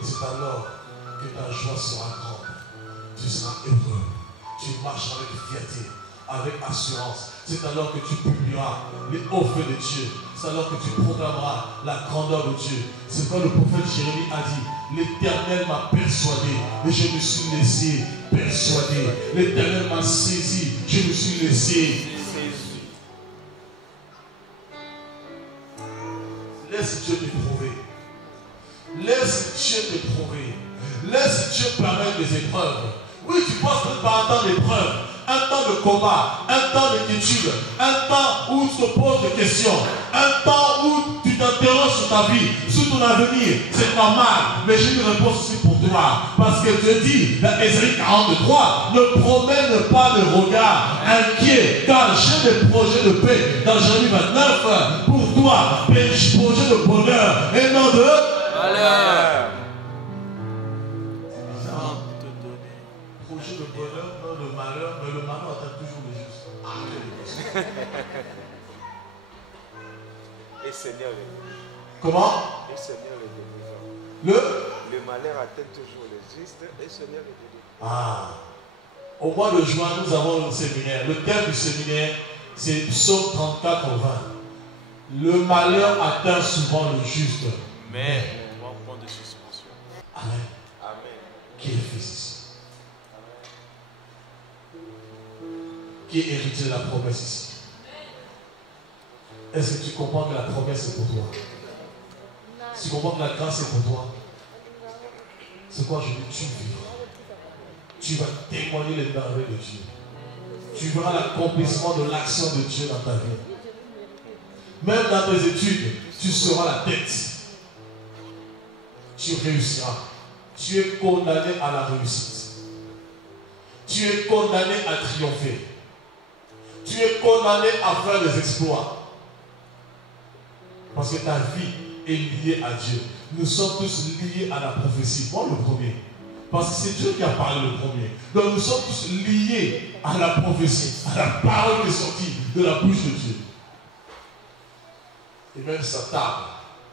Et c'est alors que ta joie sera grande. Tu seras heureux. Tu marches avec fierté, avec assurance. C'est alors que tu publieras les hauts faits de Dieu. C'est alors que tu proclameras la grandeur de Dieu. C'est quand le prophète Jérémie a dit, l'Éternel m'a persuadé et je me suis laissé persuader. L'Éternel m'a saisi, je me suis laissé saisir. Laisse Dieu t'éprouver. Laisse Dieu t'éprouver. Laisse Dieu permettre des épreuves. Oui, tu passes peut-être par un temps d'épreuve, un temps de combat, un temps d'inquiétude, un temps où tu te poses des questions, un temps où tu t'interroges sur ta vie, sur ton avenir. C'est normal, mais j'ai une réponse aussi pour toi. Parce que Dieu dit, dans Ésaïe 43, ne promène pas de regard inquiet, car j'ai des projets de paix. Dans Jérémie 29, pour toi, des projets de bonheur et non de malheur. Projet de bonheur, non de malheur, mais le malheur atteint toujours le juste. Et Seigneur, Comment? et Seigneur est délivrant. Le malheur atteint toujours le juste et Seigneur est délivrant. Ah. Au mois de juin, nous avons un séminaire. Le thème du séminaire, c'est Psaume 34 au 20. Le malheur atteint souvent le juste. Mais on va prendre de suspension. qui est héritier de la promesse ici? Est-ce que tu comprends que la promesse est pour toi? Tu comprends que la grâce est pour toi? C'est quoi je dis? Tu vivras. Tu vas témoigner les merveilles de Dieu. Tu verras l'accomplissement de l'action de Dieu dans ta vie. Même dans tes études, tu seras la tête. Tu réussiras. Tu es condamné à la réussite. Tu es condamné à triompher. Tu es condamné à faire des exploits. Parce que ta vie est liée à Dieu. Nous sommes tous liés à la prophétie. Moi le premier. Parce que c'est Dieu qui a parlé le premier. Donc nous sommes tous liés à la prophétie, à la parole qui est sortie de la bouche de Dieu. Et même ça tarde,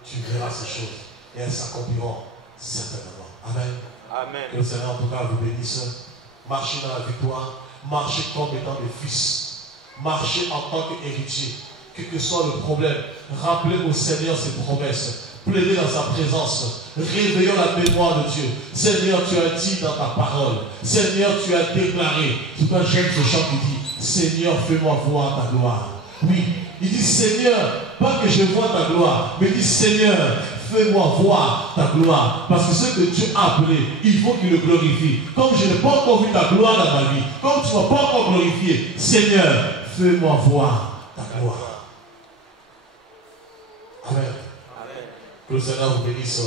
tu verras ces choses. Et elles s'accompliront certainement. Amen. Amen. Que le Seigneur en tout cas vous bénisse. Marchez dans la victoire. Marchez comme étant des fils. Marchez en tant qu'héritier. Quel que soit le problème, rappelez au Seigneur ses promesses. Plaidez dans sa présence. Réveillons la mémoire de Dieu. Seigneur, tu as dit dans ta parole. Seigneur, tu as déclaré. En tout cas, j'aime ce chant qui dit, Seigneur, fais-moi voir ta gloire. Oui, il dit, Seigneur, pas que je vois ta gloire, mais il dit, Seigneur, fais-moi voir ta gloire. Parce que ce que Dieu a appelé, il faut qu'il le glorifie. Comme je n'ai pas encore vu ta gloire dans ma vie, comme tu ne m'as pas encore glorifié, Seigneur, fais-moi voir ta gloire. Amen. Que le Seigneur vous bénisse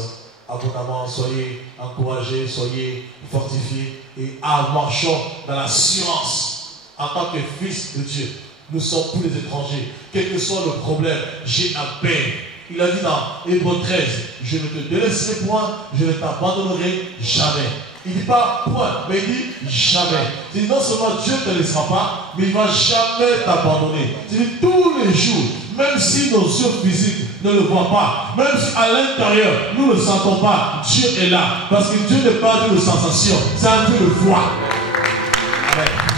abondamment. Soyez encouragés, soyez fortifiés et marchons dans l'assurance en tant que fils de Dieu. Nous sommes tous les étrangers. Quel que soit le problème, j'ai un Père. Il a dit dans Hébreux 13, je ne te délaisserai point, je ne t'abandonnerai jamais. Il ne dit pas point, mais il dit jamais. Il dit non seulement Dieu ne te laissera pas, mais il ne va jamais t'abandonner. Il dit tous les jours, même si nos yeux physiques ne le voient pas, même si à l'intérieur nous ne le sentons pas, Dieu est là. Parce que Dieu n'est pas un Dieu de sensation, c'est un Dieu de foi. Amen.